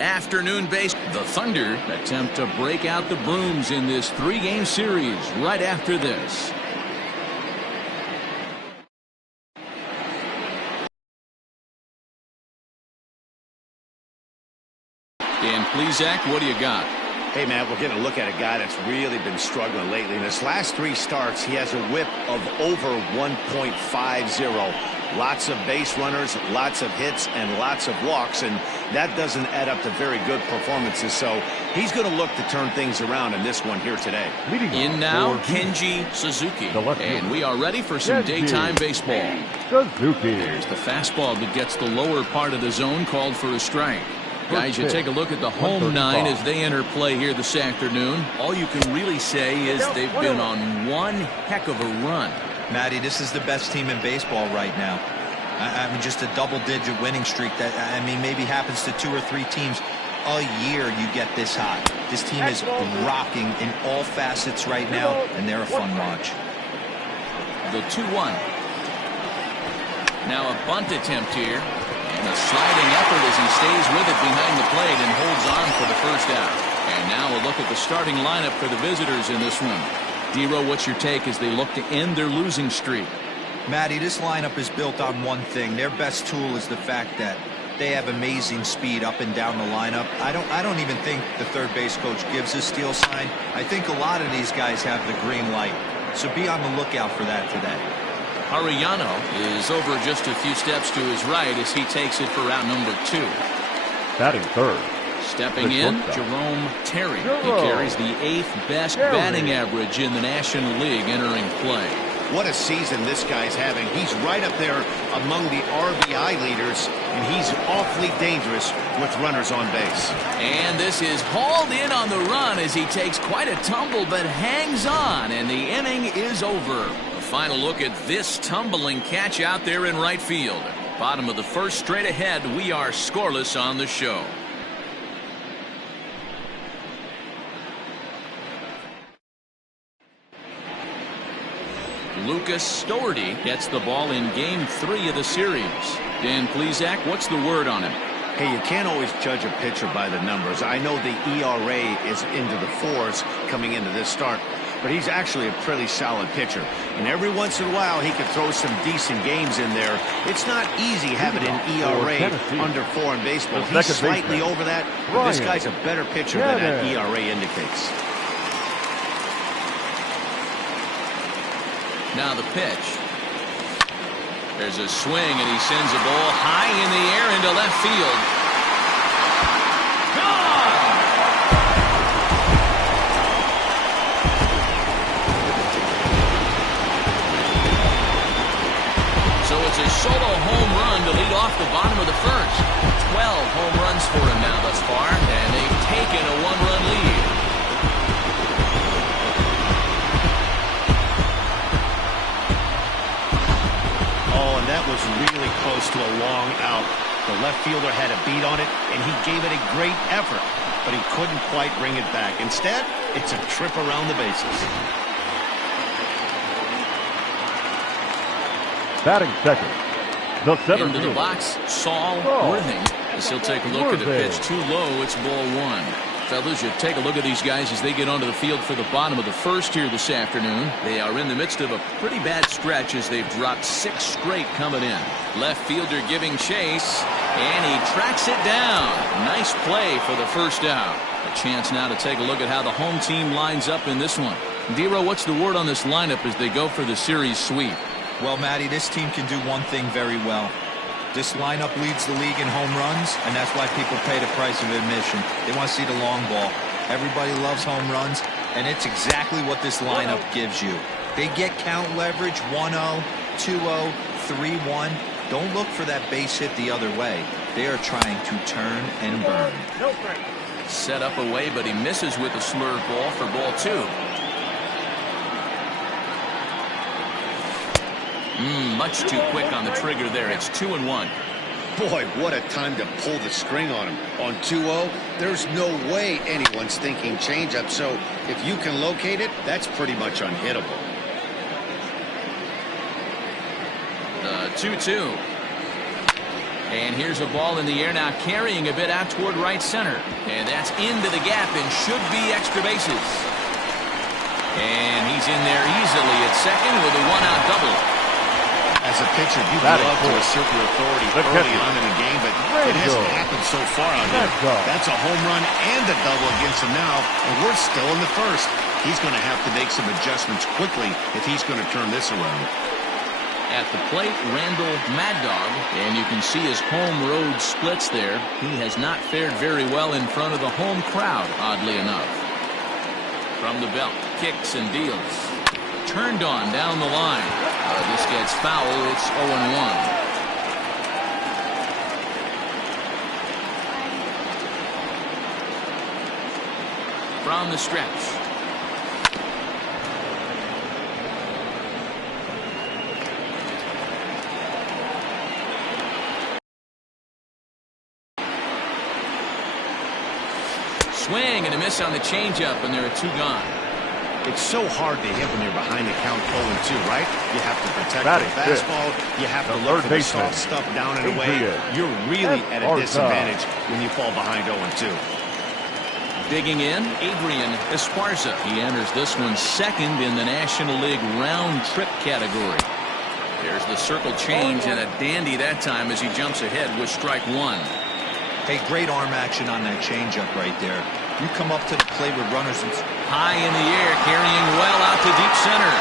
Afternoon base. The Thunder attempt to break out the brooms in this 3-game series right after this. Dan Plesac, what do you got? Hey, man, we're getting a look at a guy that's really been struggling lately. In his last 3 starts, he has a whip of over 1.50. Lots of base runners, lots of hits, and lots of walks, and that doesn't add up to very good performances. So he's going to look to turn things around in this one here today. In now, Kenji Suzuki. And we are ready for some daytime baseball. Suzuki. There's the fastball that gets the lower part of the zone, called for a strike. Guys, you take a look at the home 9 as they enter play here this afternoon. All you can really say is they've been on one heck of a run. Matty, this is the best team in baseball right now. I mean, just a double-digit winning streak that, I mean, maybe happens to 2 or 3 teams a year you get this hot. This team is rocking in all facets right now, and they're a fun watch. The 2-1. Now a bunt attempt here. And a sliding effort as he stays with it behind the plate and holds on for the first out. And now a look at the starting lineup for the visitors in this one. Dero, what's your take as they look to end their losing streak? Matty, this lineup is built on one thing. Their best tool is the fact that they have amazing speed up and down the lineup. I don't even think the third base coach gives a steal sign. I think a lot of these guys have the green light. So be on the lookout for that today. Arellano is over just a few steps to his right as he takes it for round number 2. Batting third. Stepping in, Jerome Terry. He carries the 8th best batting average in the National League entering play. What a season this guy's having. He's right up there among the RBI leaders, and he's awfully dangerous with runners on base. And this is hauled in on the run as he takes quite a tumble but hangs on, and the inning is over. Final look at this tumbling catch out there in right field. Bottom of the first, straight ahead. We are scoreless on the show. Lucas Stoerty gets the ball in game 3 of the series. Dan Plesac, what's the word on him? Hey, you can't always judge a pitcher by the numbers. I know the ERA is into the 4s coming into this start, but he's actually a pretty solid pitcher. And every once in a while, he can throw some decent games in there. It's not easy having an ERA under 4 in baseball. He's slightly over that, but this guy's a better pitcher than that ERA indicates. Now the pitch. There's a swing, and he sends a ball high in the air into left field. A solo home run to lead off the bottom of the first. 12 home runs for him now thus far, and they've taken a 1-run lead. Oh, and that was really close to a long out. The left fielder had a beat on it, and he gave it a great effort, but he couldn't quite bring it back. Instead, it's a trip around the bases. Batting second, the center into the box, Saul Worthing. As he'll take a look at the pitch. Too low, it's ball 1. Fellas, you take a look at these guys as they get onto the field for the bottom of the first here this afternoon. They are in the midst of a pretty bad stretch as they've dropped 6 straight coming in. Left fielder giving chase, and he tracks it down. Nice play for the first out. A chance now to take a look at how the home team lines up in this one. Dero, what's the word on this lineup as they go for the series sweep? Well, Matty, this team can do one thing very well. This lineup leads the league in home runs, and that's why people pay the price of admission. They want to see the long ball. Everybody loves home runs, and it's exactly what this lineup gives you. They get count leverage 1-0, 2-0, 3-1. Don't look for that base hit the other way. They are trying to turn and burn. Set up away, but he misses with a slurve ball for ball 2. Much too quick on the trigger there. It's 2-1. Boy, what a time to pull the string on him. On 2-0, there's no way anyone's thinking changeup, so if you can locate it, that's pretty much unhittable. 2-2. And here's a ball in the air now, carrying a bit out toward right center. And that's into the gap and should be extra bases. And he's in there easily at second with a one-out double. As a pitcher, you'd love to assert your authority early on in the game, but it hasn't happened so far out here. That's a home run and a double against him now, and we're still in the first. He's going to have to make some adjustments quickly if he's going to turn this around. At the plate, Randall Mad Dog, and you can see his home road splits there. He has not fared very well in front of the home crowd, oddly enough. From the belt, kicks and deals. Turned on down the line. This gets foul. It's 0-1. From the stretch. Swing and a miss on the changeup, and there are two gone. It's so hard to hit when you're behind the count 0-2, right? You have to protect the fastball. You have to look for the soft stuff down and away. You're really at a disadvantage when you fall behind 0-2. Digging in, Adrian Esparza. He enters this one second in the National League round trip category. There's the circle change and a dandy that time as he jumps ahead with strike one. Hey, great arm action on that changeup right there. You come up to the plate with runners. High in the air, carrying well out to deep center.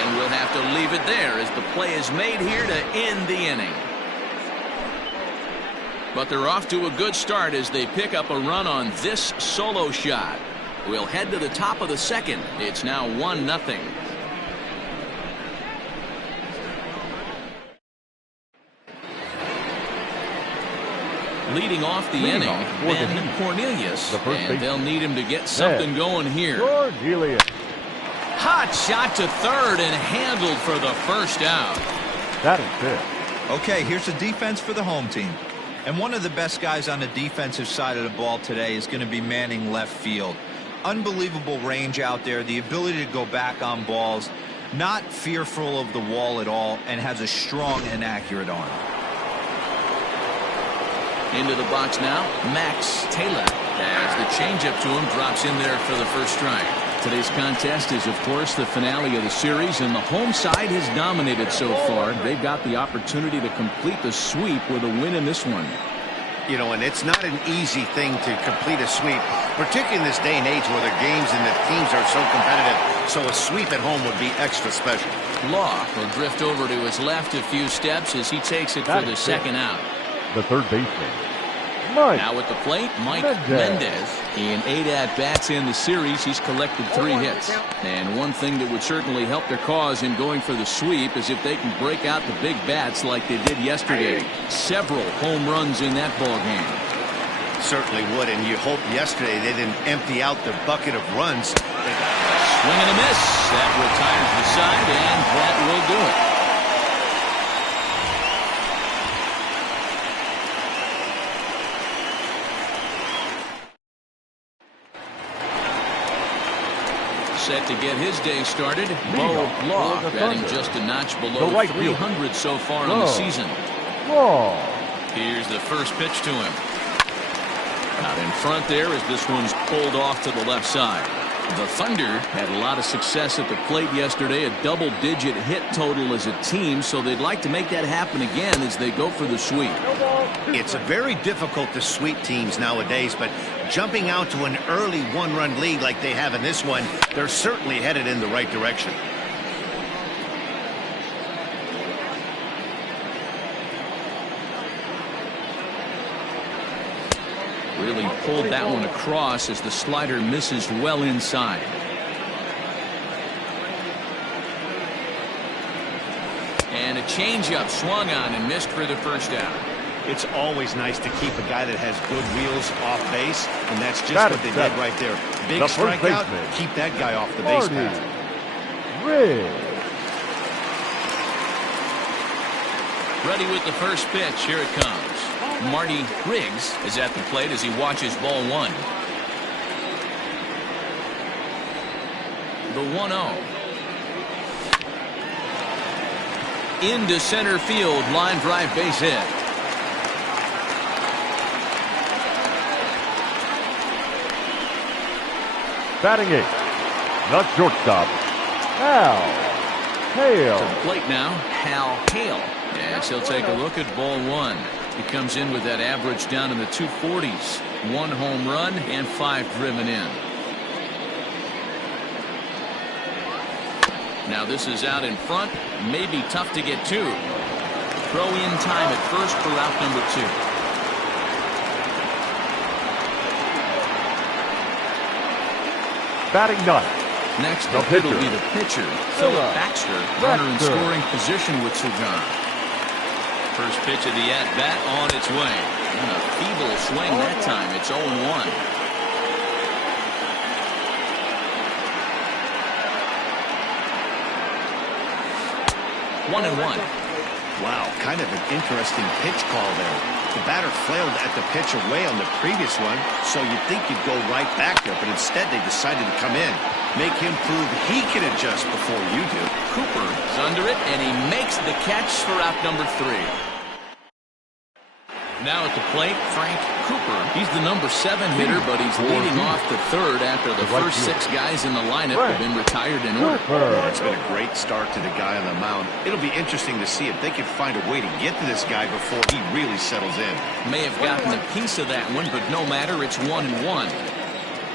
And we'll have to leave it there as the play is made here to end the inning. But they're off to a good start as they pick up a run on this solo shot. We'll head to the top of the second. It's now 1-0. Leading off the inning, Ben Cornelius, and they'll need him to get something going here. Hot shot to third and handled for the first out. That is it. Okay, here's the defense for the home team. And one of the best guys on the defensive side of the ball today is going to be manning left field. Unbelievable range out there, the ability to go back on balls, not fearful of the wall at all, and has a strong and accurate arm. Into the box now, Max Taylor, as the changeup to him drops in there for the first strike. Today's contest is, of course, the finale of the series, and the home side has dominated so far. They've got the opportunity to complete the sweep with a win in this one. You know, and it's not an easy thing to complete a sweep, particularly in this day and age where the games and the teams are so competitive. So a sweep at home would be extra special. Law will drift over to his left a few steps as he takes it for the second out. The third baseman, now at the plate, Mike Mendez. In 8 at-bats in the series, he's collected 3 hits. And one thing that would certainly help their cause in going for the sweep is if they can break out the big bats like they did yesterday. Several home runs in that ball game. Certainly would, and you hope yesterday they didn't empty out their bucket of runs. Swing and a miss. That retires the side, and that will do it. Set to get his day started, Bo Law, batting just a notch below 300 so far on the season. Here's the first pitch to him. Out in front there as this one's pulled off to the left side. The Thunder had a lot of success at the plate yesterday, a double-digit hit total as a team, so they'd like to make that happen again as they go for the sweep. It's very difficult to sweep teams nowadays, but jumping out to an early one-run lead like they have in this one, they're certainly headed in the right direction. Really pulled that one across as the slider misses well inside. And a changeup swung on and missed for the first out. It's always nice to keep a guy that has good wheels off base, and that's just what they did right there. Big strikeout, keep that guy off the base path. Ready with the first pitch. Here it comes. Marty Riggs is at the plate as he watches ball one. The 1-0. into center field. Line drive base hit. Batting 8. The shortstop, Hal Hale. To the plate now, Hal Hale. Yes, he'll take a look at ball 1. He comes in with that average down in the 240s. 1 home run and 5 driven in. Now this is out in front. Maybe tough to get to. Throw in time at first for out number 2. Batting 9. Next The up, it'll pitcher. be the pitcher, Philip Baxter. Runner in scoring position with Sugan. First pitch of the at-bat on its way. And a feeble swing that time. It's 0-1. 1-1. Wow, kind of an interesting pitch call there. The batter flailed at the pitch away on the previous one, so you'd think you'd go right back there, but instead they decided to come in. Make him prove he can adjust before you do. Cooper is under it, and he makes the catch for out number 3. Now at the plate, Frank Cooper. He's the number 7 hitter, but he's leading off the 3rd after the first 6 guys in the lineup have been retired in order. It's been a great start to the guy on the mound. It'll be interesting to see if they can find a way to get to this guy before he really settles in. May have gotten a piece of that one, but no matter, it's 1-1.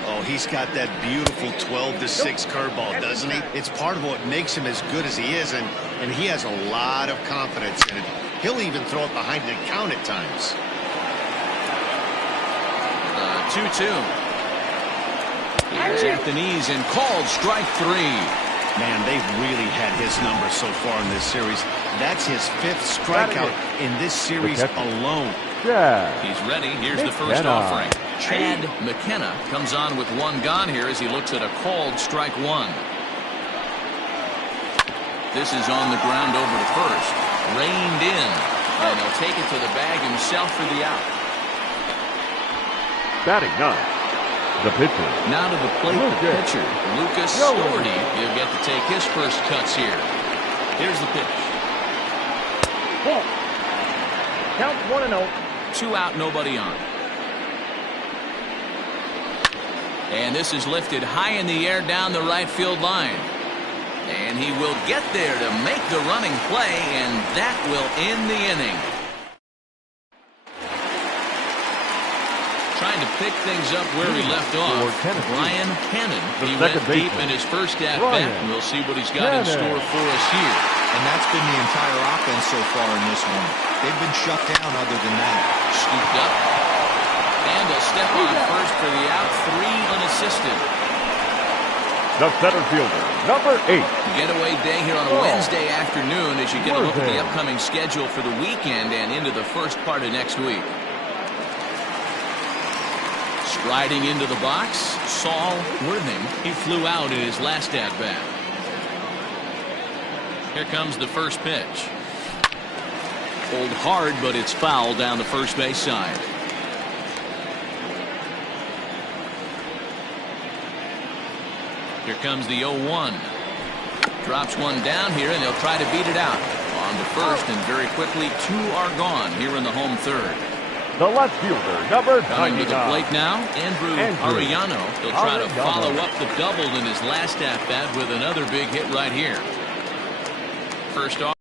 Oh, he's got that beautiful 12-6 curveball, doesn't he? It's part of what makes him as good as he is, and he has a lot of confidence in it. He'll even throw it behind the count at times. 2-2. Here's at the knees and called strike 3. Man, they've really had his number so far in this series. That's his 5th strikeout in this series alone. Yeah. He's ready. Here's the first offering. Chad McKenna comes on with 1 gone here as he looks at a called strike 1. This is on the ground over to first. Reined in, and he'll take it to the bag himself for the out. Batting 9. The pitcher. Now to the plate, the pitcher, Lucas Story. He'll get to take his first cuts here. Here's the pitch. Count 1-0. 2 out, nobody on. And this is lifted high in the air down the right field line. And he will get there to make the running play, and that will end the inning. Trying to pick things up where he left off. Brian Hannon. He went deep in his first at-bat, and we'll see what he's got in store for us here. And that's been the entire offense so far in this one. They've been shut down other than that. Scooped up. And a step on first for the out. 3 unassisted. The center fielder, number 8. Getaway day here on a Wednesday afternoon as you get a look at the upcoming schedule for the weekend and into the first part of next week. Striding into the box, Saul Worthing. He flew out in his last at-bat. Here comes the first pitch. Pulled hard, but it's foul down the first base side. Here comes the 0-1. Drops one down here, and they'll try to beat it out. On to first, and very quickly, 2 are gone here in the home 3rd. The left fielder, number 99. Coming to the plate now, Andrew Arellano. He'll try to follow up the double in his last at-bat with another big hit right here. First off,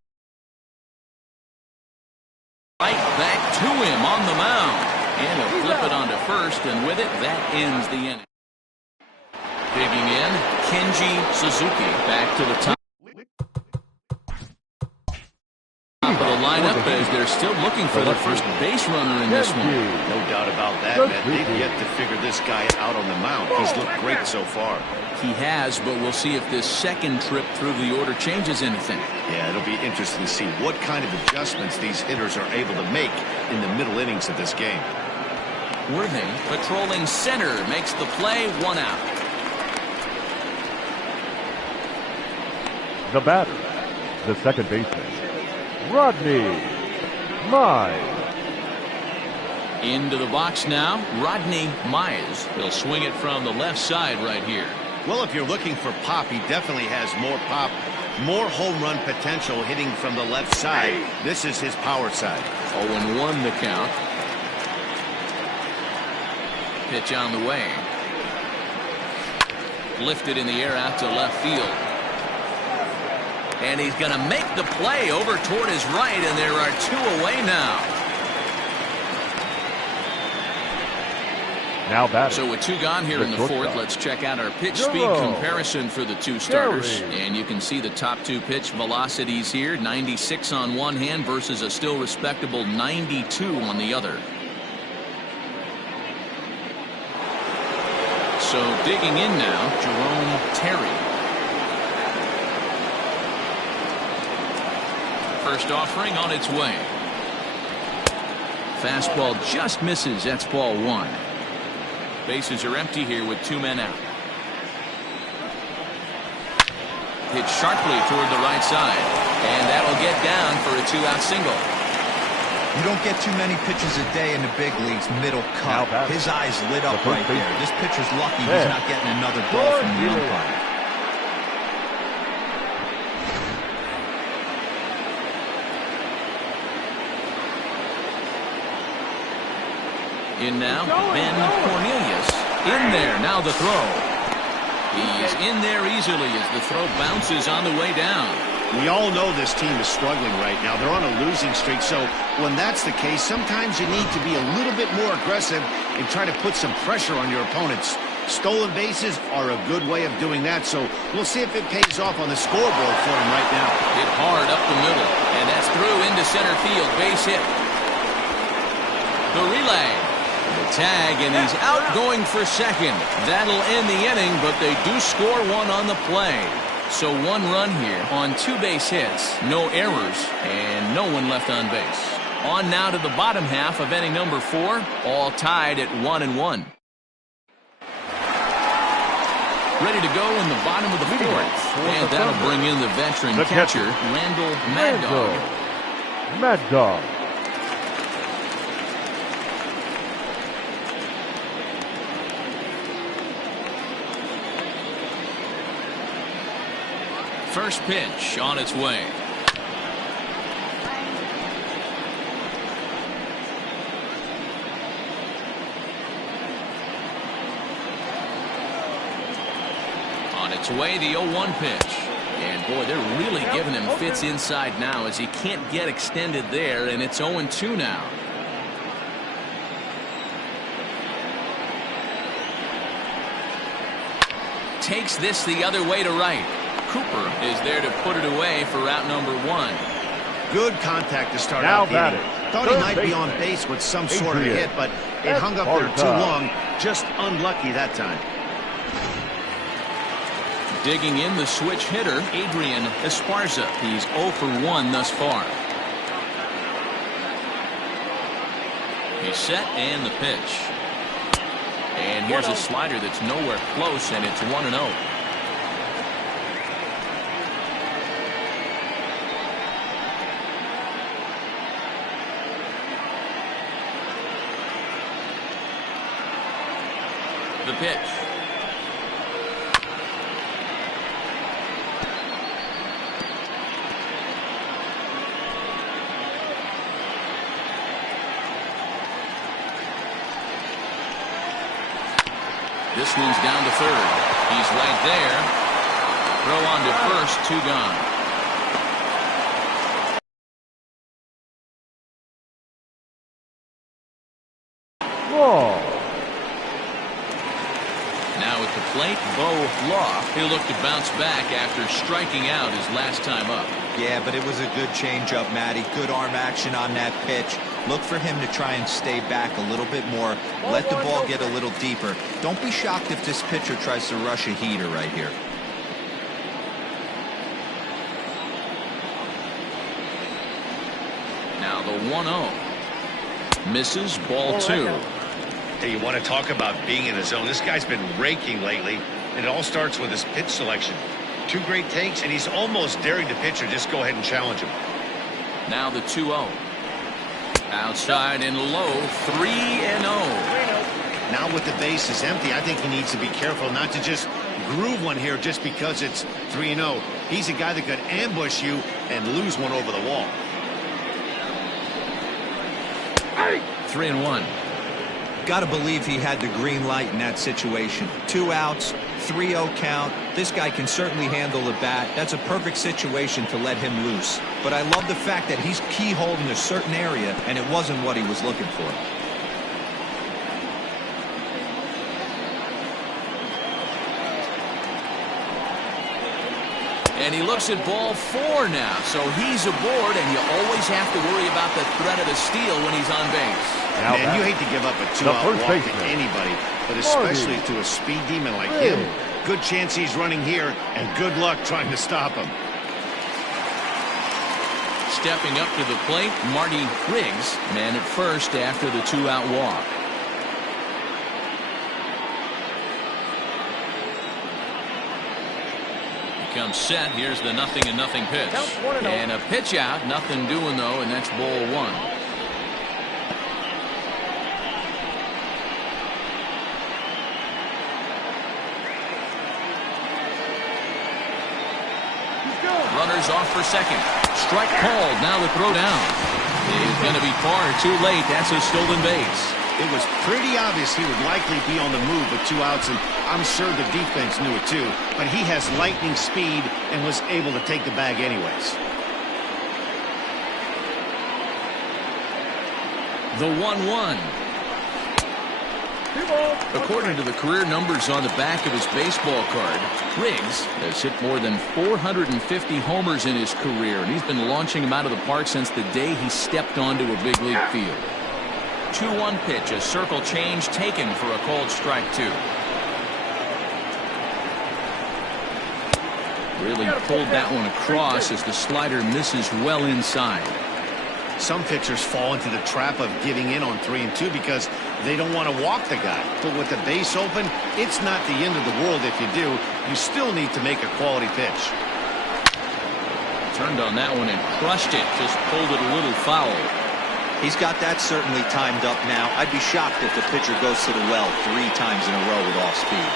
right back to him on the mound. And he'll flip it onto first, and with it, that ends the inning. Digging in, Kenji Suzuki back to the top of the lineup as they're still looking for their first base runner in this one. No doubt about that, man. They've yet to figure this guy out on the mound. He's looked great so far. He has, but we'll see if this second trip through the order changes anything. Yeah, it'll be interesting to see what kind of adjustments these hitters are able to make in the middle innings of this game. Worthing patrolling center makes the play, 1 out. The batter, the second baseman, Rodney Mize. Into the box now, Rodney Mize. He'll swing it from the left side right here. Well, if you're looking for pop, he definitely has more pop More home run potential hitting from the left side. This is his power side. 0-1 the count. Pitch on the way. Lifted in the air out to left field. And he's going to make the play over toward his right, and there are 2 away now. Now batting. So with 2 gone here in the fourth, let's check out our pitch speed comparison for the 2 starters. And you can see the top 2 pitch velocities here. 96 on one hand versus a still respectable 92 on the other. So digging in now, Jerome Terry. First offering on its way. Fastball just misses. That's ball 1. Bases are empty here with 2 men out. Hit sharply toward the right side, and that'll get down for a 2-out single. You don't get too many pitches a day in the big leagues middle cut. His eyes lit up right there. This pitcher's lucky he's not getting another ball from the umpire. In now, Ben Cornelius. In there, now the throw. He's in there easily as the throw bounces on the way down. We all know this team is struggling right now. They're on a losing streak, so when that's the case, sometimes you need to be a little bit more aggressive and try to put some pressure on your opponents. Stolen bases are a good way of doing that, so we'll see if it pays off on the scoreboard for him right now. Hit hard up the middle, and that's through into center field. Base hit. The relay. The tag, and he's out going for second. That'll end the inning, but they do score 1 on the play. So 1 run here on 2 base hits, no errors, and no one left on base. On now to the bottom half of inning number 4, all tied at 1-1. Ready to go in the bottom of the 4th, and that'll bring in the veteran catcher, Randall Mad Dog. Mad Dog. First pitch on its way. On its way, the 0-1 pitch. And boy, they're really giving him fits inside now as he can't get extended there, and it's 0-2 now. Takes this the other way to right. Cooper is there to put it away for route number 1. Good contact to start now out the inning. Thought he might be on base with some sort of hit, but it hung up there too long. Just unlucky that time. Digging in, the switch hitter, Adrian Esparza. He's 0 for 1 thus far. He's set, and the pitch. And here's a slider that's nowhere close, and it's 1-0. The pitch. This one's down to third. He's right there. Throw on to first, 2 gone. Whoa. Now at the plate, Bo Law. He'll look to bounce back after striking out his last time up. Yeah, but it was a good changeup, Matty. Good arm action on that pitch. Look for him to try and stay back a little bit more. Let the ball get a little deeper. Don't be shocked if this pitcher tries to rush a heater right here. Now the 1-0. Misses, ball 2. Hey, you want to talk about being in the zone? This guy's been raking lately, and it all starts with his pitch selection. 2 great takes, and he's almost daring the pitcher just go ahead and challenge him. Now the 2-0. Outside and low, 3-0. Now with the bases empty, I think he needs to be careful not to just groove one here just because it's 3-0. He's a guy that could ambush you and lose one over the wall. 3-1. Got to believe he had the green light in that situation. 2 outs, 3-0 count. This guy can certainly handle the bat. That's a perfect situation to let him loose. But I love the fact that he's keyholed in a certain area, and it wasn't what he was looking for. And he looks at ball 4 now, so he's aboard, and you always have to worry about the threat of a steal when he's on base. Man, you hate to give up a 2-out walk to anybody, but especially to a speed demon like him. Good chance he's running here, and good luck trying to stop him. Stepping up to the plate, Marty Riggs, man at first after the 2-out walk. Comes set. Here's the 0-0 pitch. And a pitch out. Nothing doing, though, and that's ball 1. Runners off for second. Strike called. Now the throw down. He's going to be far too late. That's a stolen base. It was pretty obvious he would likely be on the move with 2 outs, and I'm sure the defense knew it too. But he has lightning speed and was able to take the bag anyways. The 1-1. According to the career numbers on the back of his baseball card, Riggs has hit more than 450 homers in his career, and he's been launching them out of the park since the day he stepped onto a big league field. 2-1 pitch, a circle change taken for a called strike 2. Really pulled that one across as the slider misses well inside. Some pitchers fall into the trap of giving in on 3 and 2 because they don't want to walk the guy. But with the base open, it's not the end of the world if you do. You still need to make a quality pitch. Turned on that one and crushed it. Just pulled it a little foul. He's got that certainly timed up now. I'd be shocked if the pitcher goes to the well 3 times in a row with off speed.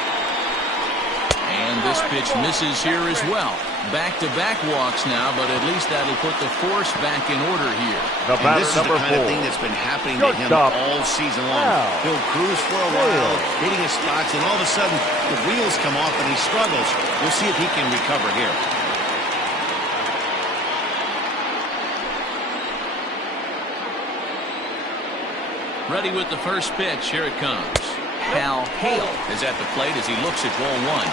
And this pitch misses here as well. Back-to-back walks now, but at least that'll put the force back in order here. And this is the kind of thing that's been happening to him all season long. He'll cruise for a while, hitting his spots, and all of a sudden the wheels come off and he struggles. We'll see if he can recover here. Ready with the first pitch. Here it comes. Hal Hale is at the plate as he looks at ball 1.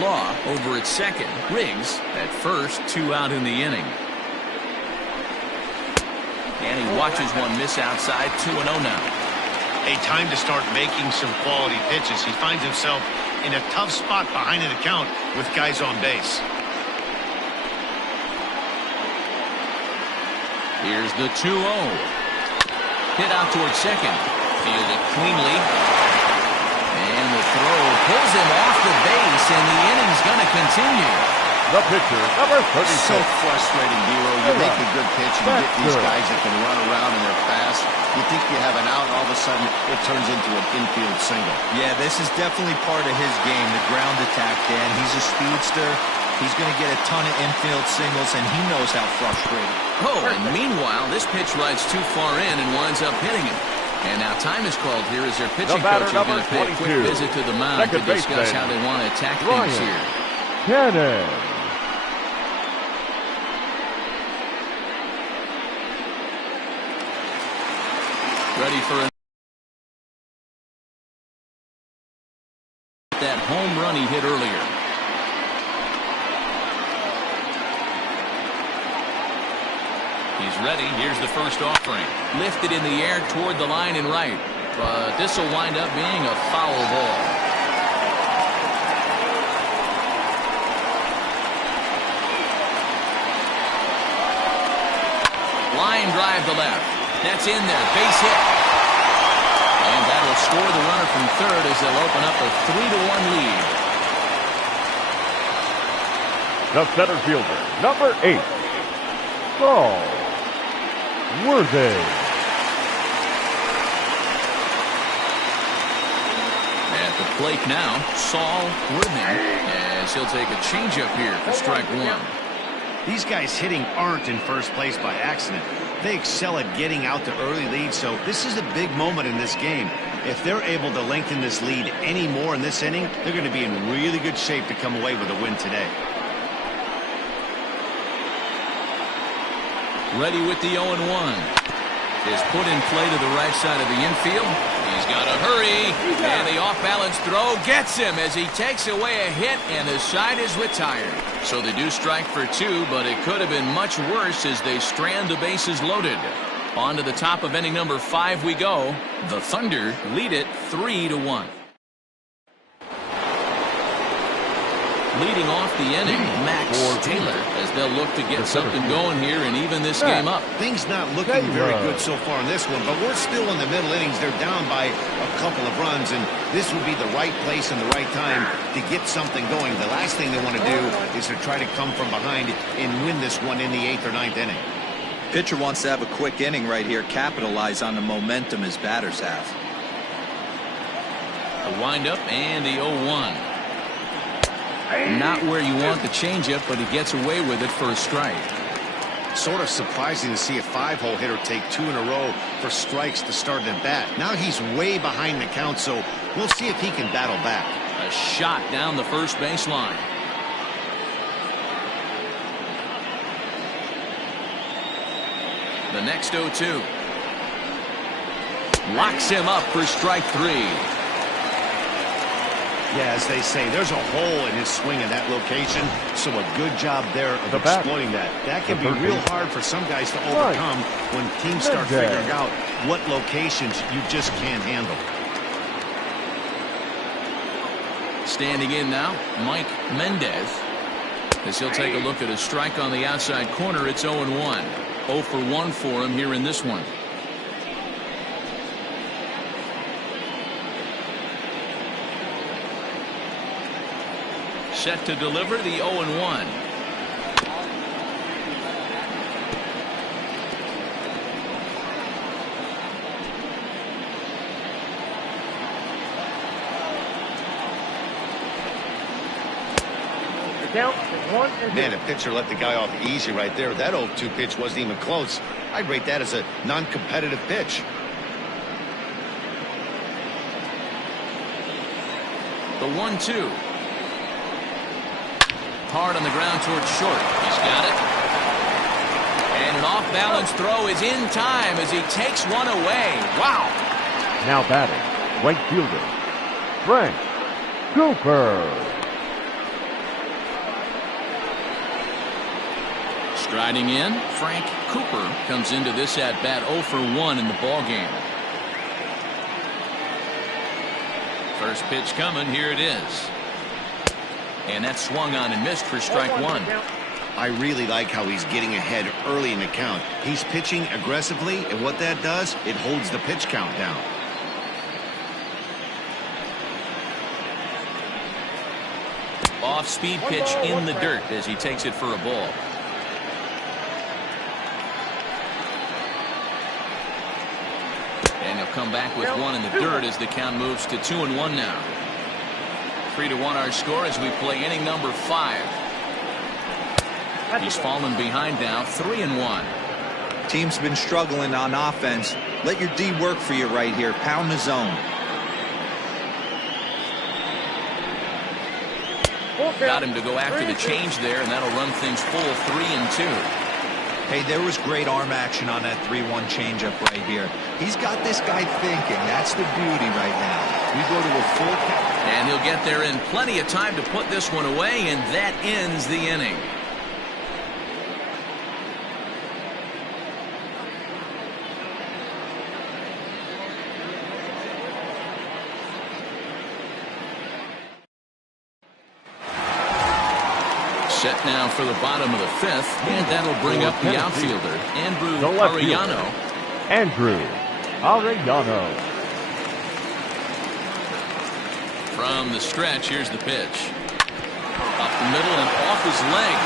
Law over at second. Riggs at first. 2 out in the inning. And he watches one miss outside. 2-0 now. A time to start making some quality pitches. He finds himself in a tough spot behind an account with guys on base. Here's the 2-0. Hit out towards second. Fielded cleanly. And the throw pulls him off the base, and the inning's going to continue. The pitcher, number 36. So frustrating, Dero. You make a good pitch and you get these guys that can run around and they're fast. You think you have an out, and all of a sudden it turns into an infield single. Yeah, this is definitely part of his game, the ground attack, Dan. He's a speedster. He's going to get a ton of infield singles, and he knows how frustrating. Oh, and meanwhile, this pitch rides too far in and winds up hitting him. And now time is called here as their pitching coach is going to pay a quick visit to the mound to discuss how they want to attack things here. Cannon. Ready for that home run he hit earlier. He's ready. Here's the first offering. Lifted in the air toward the line and right. But this will wind up being a foul ball. Line drive to left. That's in there. Base hit. And that will score the runner from third as they'll open up a 3-1 lead. The center fielder, number 8. Saul Worthy. At the Plate now, Saul Worthing, as he'll take a changeup here for strike one. These guys hitting aren't in first place by accident. They excel at getting out to early leads, so this is a big moment in this game. If they're able to lengthen this lead any more in this inning, they're going to be in really good shape to come away with a win today. Ready with the 0-1. Is put in play to the right side of the infield. He's got to hurry. And the off-balance throw gets him as he takes away a hit, and the side is retired. So they do strike for two, but it could have been much worse as they strand the bases loaded. On to the top of inning number 5 we go. The Thunder lead it 3-1. Leading off the inning, Max Taylor, as they'll look to get something going here and even this game up. Things not looking very good so far in this one, but we're still in the middle innings. They're down by a couple of runs, and this would be the right place and the right time to get something going. The last thing they want to do is to try to come from behind and win this one in the 8th or 9th inning. Pitcher wants to have a quick inning right here, capitalize on the momentum his batters have. A windup and the 0-1. Not where you want the changeup, but he gets away with it for a strike. Sort of surprising to see a 5-hole hitter take 2 in a row for strikes to start at bat. Now he's way behind the count, so we'll see if he can battle back. A shot down the first baseline. The next 0-2. Locks him up for strike 3. Yeah, as they say, there's a hole in his swing in that location, so a good job there of exploiting that. That can be real hard for some guys to overcome when teams start figuring out what locations you just can't handle. Standing in now, Mike Mendez, as he'll take a look at a strike on the outside corner. It's 0-1. 0 for 1 for him here in this one. Set to deliver the 0-1. Man, a pitcher let the guy off easy right there. That 0-2 pitch wasn't even close. I'd rate that as a non-competitive pitch. The 1-2. Hard on the ground towards short. He's got it. And an off-balance throw is in time as he takes one away. Wow. Now batting, right fielder, Frank Cooper. Striding in, Frank Cooper comes into this at-bat 0 for 1 in the ballgame. First pitch coming. Here it is. And that swung on and missed for strike 1. I really like how he's getting ahead early in the count. He's pitching aggressively, and what that does, it holds the pitch count down. Off-speed pitch in the dirt as he takes it for a ball. And he'll come back with one in the dirt as the count moves to 2-1 now. 3-1 our score as we play inning number 5. He's fallen behind now, 3-1. Team's been struggling on offense. Let your D work for you right here. Pound the zone. Got him to go after the change there, and that'll run things full 3-2. Hey, there was great arm action on that 3-1 changeup right here. He's got this guy thinking. That's the beauty right now. We go to a full count. And he'll get there in plenty of time to put this one away, and that ends the inning. Set now for the bottom of the 5th, and that'll bring up the outfielder, Andrew Arellano. Andrew Arellano. From the stretch, here's the pitch. Up the middle and off his leg.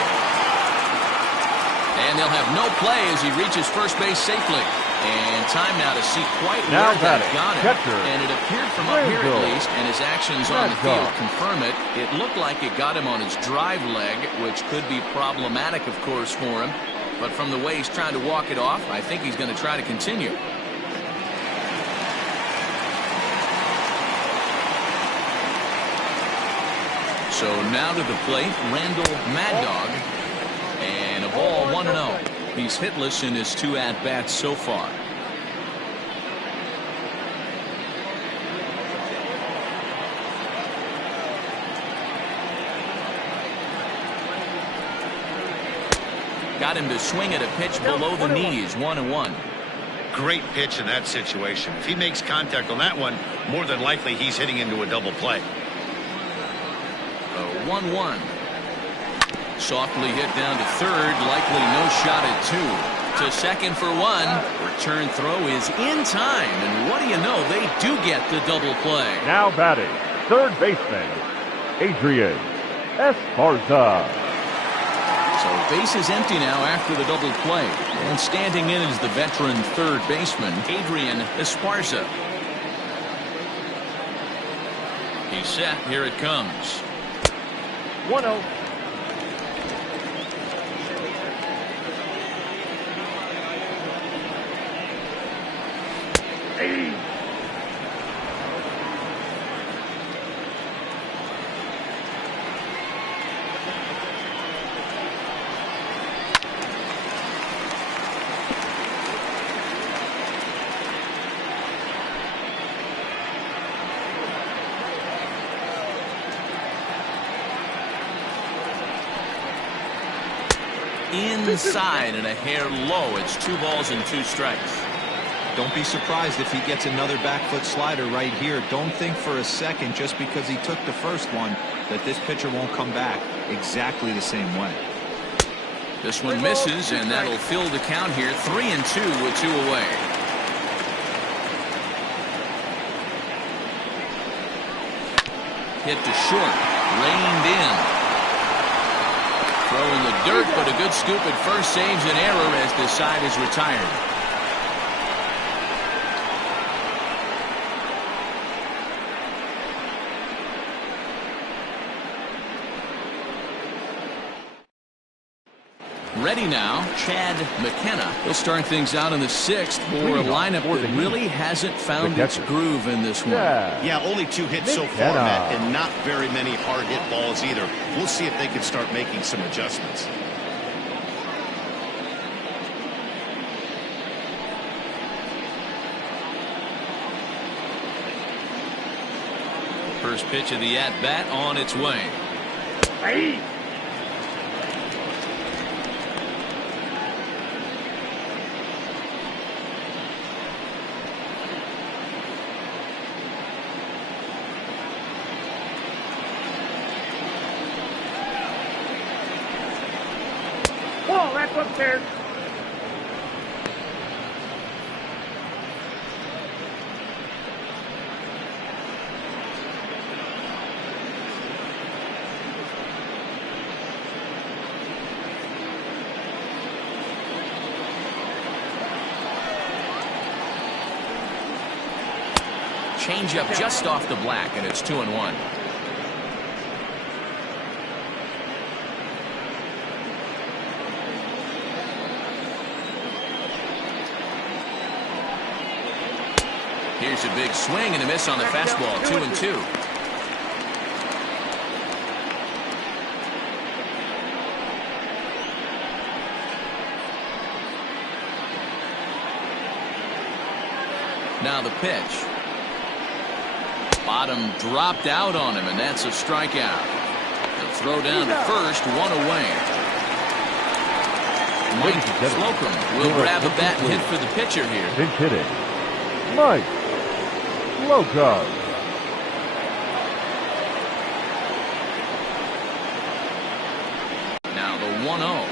And they'll have no play as he reaches first base safely. And time now to see quite Now where that batting, got him. catcher, And it appeared from up here at Randall. least, and his actions on the Randall. field confirm it. It looked like it got him on his drive leg, which could be problematic, of course, for him. But from the way he's trying to walk it off, I think he's going to try to continue. So now to the plate, Randall Mad Dog. And a ball 1-0. He's hitless in his 2 at-bats so far. Got him to swing at a pitch below the knees, 1-1. Great pitch in that situation. If he makes contact on that one, more than likely he's hitting into a double play. 1-1. Softly hit down to third, likely no shot at 2. To second for 1. Return throw is in time, and what do you know, they do get the double play. Now batting, third baseman, Adrian Esparza. So base is empty now after the double play. And standing in is the veteran third baseman, Adrian Esparza. He's set. Here it comes. 1-0. Inside and a hair low. It's 2 balls and 2 strikes. Don't be surprised if he gets another back foot slider right here. Don't think for a second, just because he took the first one, that this pitcher won't come back exactly the same way. This one misses, and that'll fill the count here. 3-2 with 2 away. Hit to short. Reined in. Throw in the dirt, but a good scoop at first saves an error as this side is retired. Ready now, Chad McKenna. He'll start things out in the 6th for a lineup that really hasn't found its groove in this one. Yeah, only 2 hits so far, Matt, and not very many hard hit balls either. We'll see if they can start making some adjustments. First pitch of the at-bat on its way. Hey. Whoa, that's upstairs. Change up just off the black, and it's 2-1. Here's a big swing and a miss on the fastball. 2-2. Now the pitch. Bottom dropped out on him, and that's a strikeout. The throw down to first, 1 away. Mike Slocum will grab a bat and hit for the pitcher here. Pinch hitting, Mike Slocum. Now the 1-0.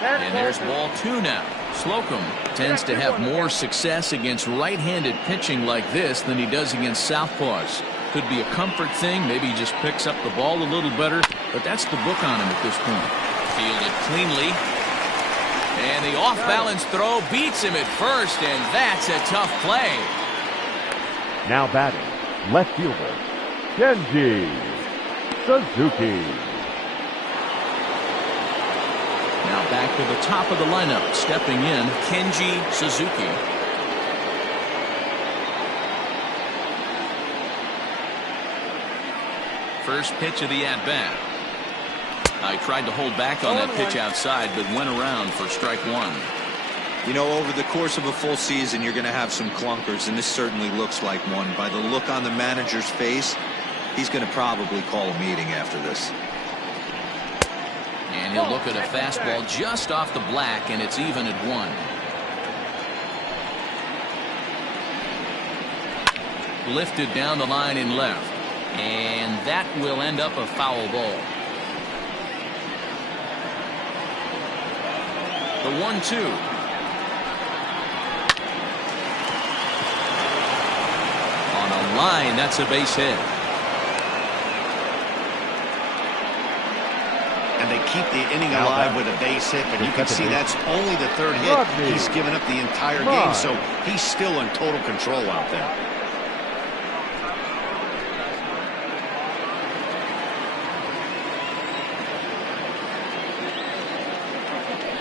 And there's ball 2 now. Slocum tends to have more success against right-handed pitching like this than he does against southpaws. Could be a comfort thing. Maybe he just picks up the ball a little better. But that's the book on him at this point. Fielded cleanly. And the off-balance throw beats him at first, and that's a tough play. Now batting, left fielder, Kenji Suzuki. Now back to the top of the lineup, stepping in, Kenji Suzuki. First pitch of the at-bat. I tried to hold back on that pitch outside, but went around for strike one. You know, over the course of a full season, you're going to have some clunkers, and this certainly looks like one. By the look on the manager's face, he's going to probably call a meeting after this. And he'll look at a fastball just off the black, and it's even at 1. Lifted down the line in left. And that will end up a foul ball. The 1-2. On a line, that's a base hit. And they keep the inning alive with a base hit, but you can see that's only the third hit. He's given up the entire game, so he's still in total control out there.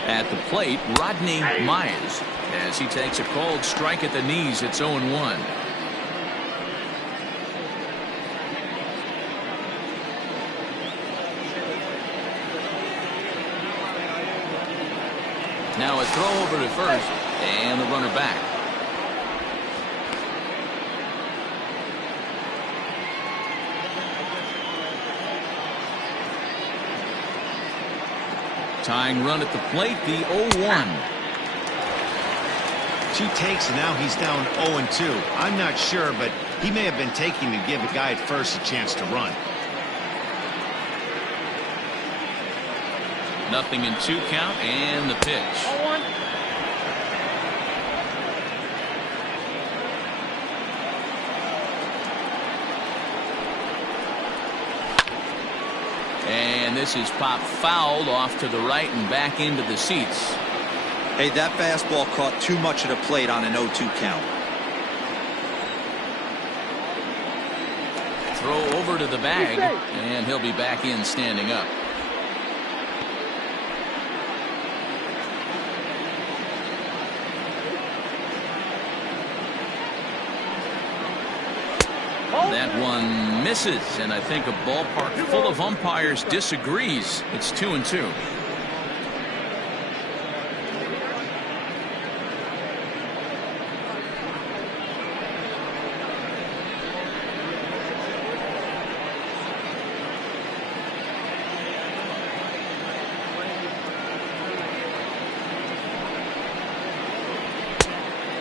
At the plate, Rodney Myers, as he takes a cold strike at the knees. It's 0-1. Now a throw over to first, and the runner back. Tying run at the plate, the 0-1. Two takes, and now he's down 0-2. I'm not sure, but he may have been taking to give a guy at first a chance to run. Nothing in 2 count, and the pitch. 0-1. And this is popped fouled off to the right and back into the seats. Hey, that fastball caught too much of the plate on an 0-2 count. Throw over to the bag, and he'll be back in standing up. That one misses, and I think a ballpark full of umpires disagrees. It's 2-2.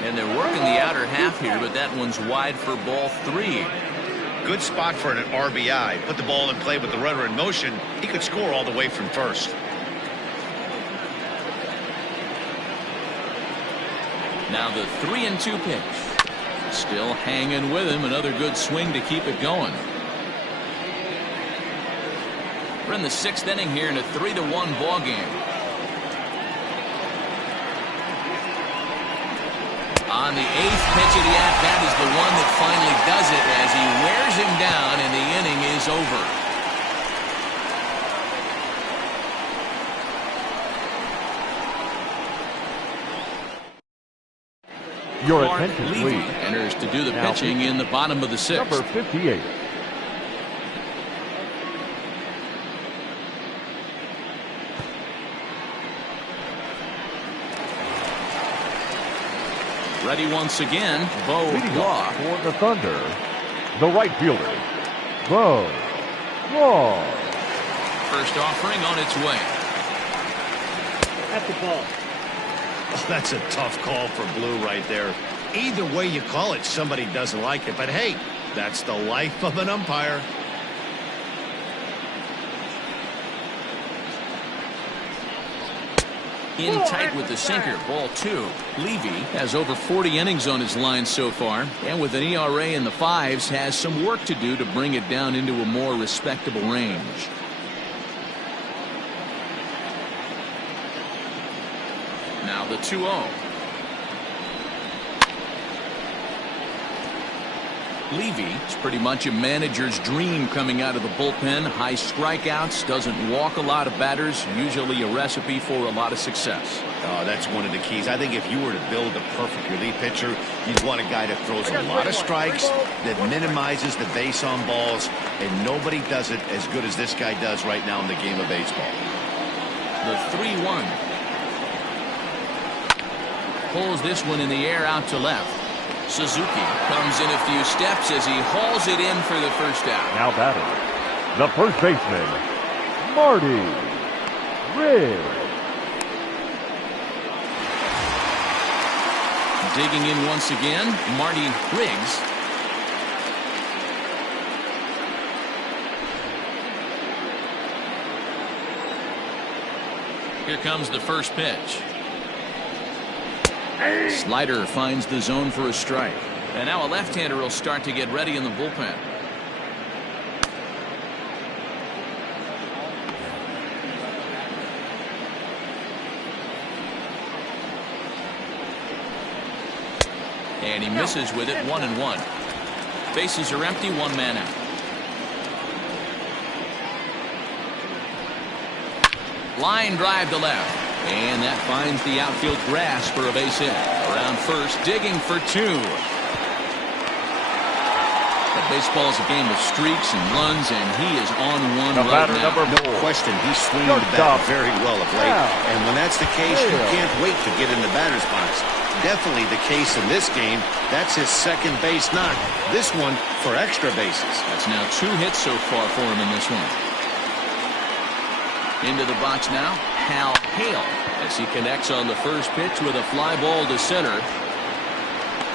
And they're working the outer half here, but that one's wide for ball 3. Good spot for an RBI. Put the ball in play with the runner in motion. He could score all the way from first. Now the 3-2 pitch. Still hanging with him. Another good swing to keep it going. We're in the 6th inning here in a 3-1 ball game. On the 8th pitch of the at-bat is the one that finally does it as he wears him down, and the inning is over. Your Clark attention, Levy please. enters to do the Now, pitching in the bottom of the 6th. Number 58. Ready once again, Bo Leading Law. off for the Thunder, the right fielder, Bo Law. First offering on its way. At the ball. Oh, that's a tough call for Blue right there. Either way you call it, somebody doesn't like it. But hey, that's the life of an umpire. In tight with the sinker, ball 2. Levy has over 40 innings on his line so far, and with an ERA in the 5s, has some work to do to bring it down into a more respectable range. Now the 2-0. Levy is pretty much a manager's dream coming out of the bullpen. High strikeouts, doesn't walk a lot of batters, usually a recipe for a lot of success. Oh, that's one of the keys. I think if you were to build a perfect relief pitcher, you'd want a guy that throws a lot of strikes, that minimizes the base on balls, and nobody does it as good as this guy does right now in the game of baseball. The 3-1. Pulls this one in the air out to left. Suzuki comes in a few steps as he hauls it in for the first out. Now batting, the first baseman, Marty Riggs. Digging in once again, Marty Riggs. Here comes the first pitch. Slider finds the zone for a strike. And now a left-hander will start to get ready in the bullpen. And he misses with it, 1-1. Bases are empty, 1 man out. Line drive to left. And that finds the outfield grass for a base hit. Around first, digging for 2. But baseball is a game of streaks and runs, and he is on one right now. No question, he's swinging the bat very well of late. And when that's the case, you can't wait to get in the batter's box. Definitely the case in this game. That's his second base knock. This one for extra bases. That's now 2 hits so far for him in this one. Into the box now, Hal Hale, as he connects on the first pitch with a fly ball to center.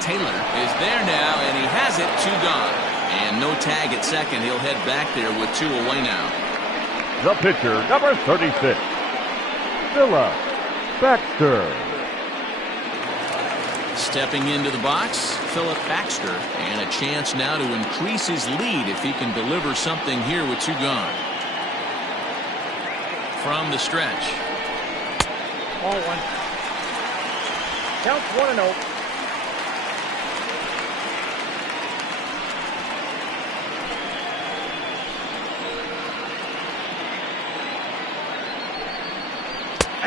Taylor is there now, and he has it, 2 gone. And no tag at second. He'll head back there with 2 away now. The pitcher, number 36, Philip Baxter. Stepping into the box, Philip Baxter, and a chance now to increase his lead if he can deliver something here with 2 gone. From the stretch. Ball 1. Counts 1-0. I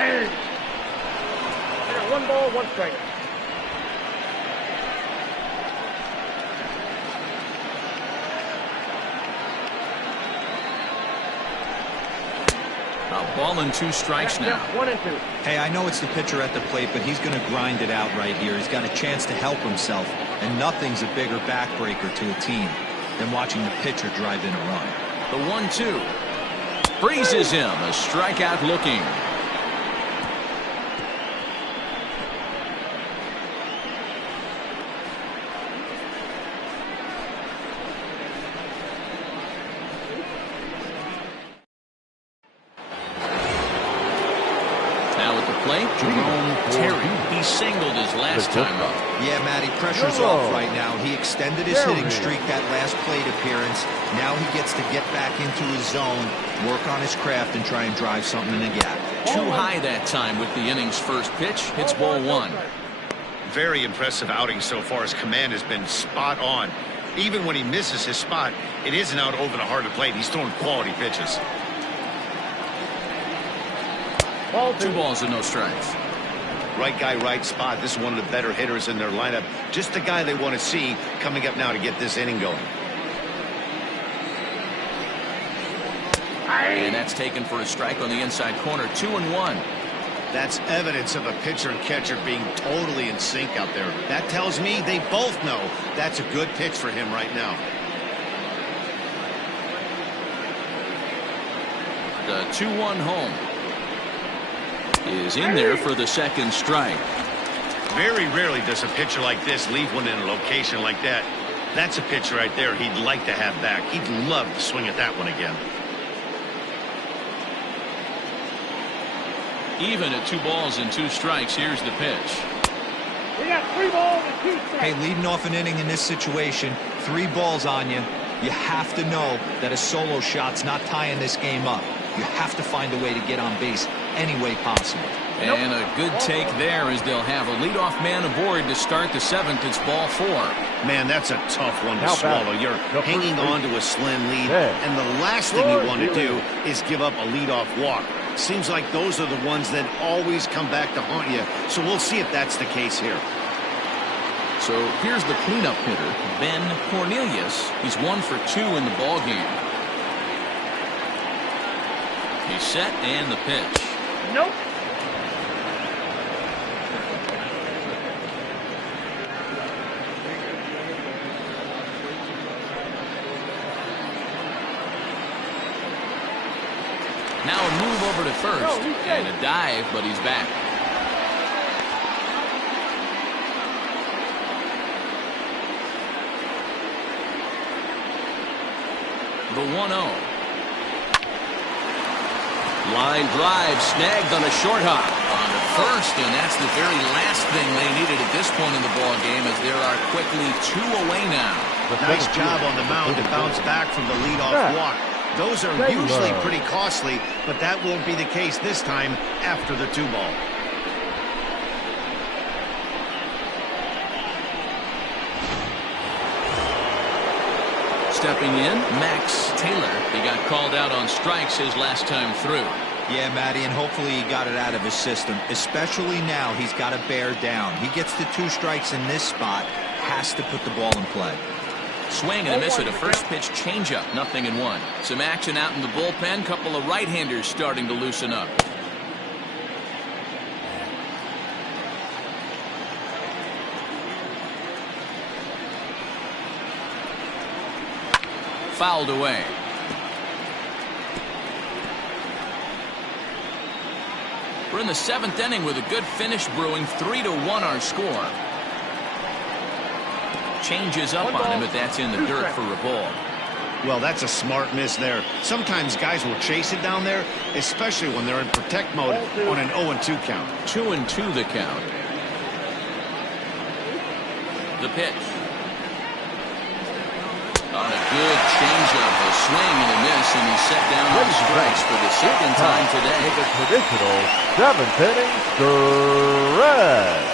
got 1 ball, 1 strike. A ball and 2 strikes now. 1-2. Hey, I know it's the pitcher at the plate, but he's going to grind it out right here. He's got a chance to help himself, and nothing's a bigger backbreaker to a team than watching the pitcher drive in a run. The 1-2. Freezes him. A strikeout looking. Jerome Terry. He singled his last time up. Yeah, Matty, pressure's off right now. He extended his hitting streak that last plate appearance. Now he gets to get back into his zone, work on his craft, and try and drive something in the gap. Too high that time with the inning's first pitch. Hits ball 1. Very impressive outing so far. His command has been spot on. Even when he misses his spot, it isn't out over the heart of the plate. He's throwing quality pitches. 2 balls and no strikes. Right guy, right spot. This is one of the better hitters in their lineup. Just the guy they want to see coming up now to get this inning going. And that's taken for a strike on the inside corner. 2-1. That's evidence of a pitcher and catcher being totally in sync out there. That tells me they both know that's a good pitch for him right now. The 2-1 home is in there for the second strike. Very rarely does a pitcher like this leave one in a location like that. That's a pitcher right there he'd like to have back. He'd love to swing at that one again. Even at 2 balls and 2 strikes, here's the pitch. We got 3 balls and 2 strikes. Hey, leading off an inning in this situation, 3 balls on you. You have to know that a solo shot's not tying this game up. You have to find a way to get on base any way possible. And a good take there as they'll have a leadoff man aboard to start the 7th. It's ball 4. Man, that's a tough one to Now swallow. back. You're The hanging first on to a slim lead, Yeah. and the last thing you want to Good. do is give up a leadoff walk. Seems like those are the ones that always come back to haunt you. So we'll see if that's the case here. So here's the cleanup hitter, Ben Cornelius. He's 1 for 2 in the ball game. He's set and the pitch. Nope. Now a move over to first No, he's dead. and a dive, but he's back. The 1-0. Line drive snagged on a short hop on to first, and that's the very last thing they needed at this point in the ball game, as there are quickly 2 away now. Nice job on the mound to bounce back from the leadoff Yeah. walk. Those are Taylor. usually pretty costly, but that won't be the case this time after the 2 ball. Stepping in, Max Taylor. He got called out on strikes his last time through. Yeah, Matty, and hopefully he got it out of his system. Especially now, he's got to bear down. He gets the 2 strikes in this spot, has to put the ball in play. Swing and a miss at a first pitch changeup, 0-1. Some action out in the bullpen. Couple of right-handers starting to loosen up. Fouled away. We're in the 7th inning with a good finish brewing. 3-1 our score. Changes up on him, but that's in the dirt for a ball. Well, that's a smart miss there. Sometimes guys will chase it down there, especially when they're in protect mode on an 0-2 count. 2-2 the count. The pitch. On a good changeup, a swing and a miss, and he's set down on strikes for the 2nd time today. In the traditional 7th inning stretch.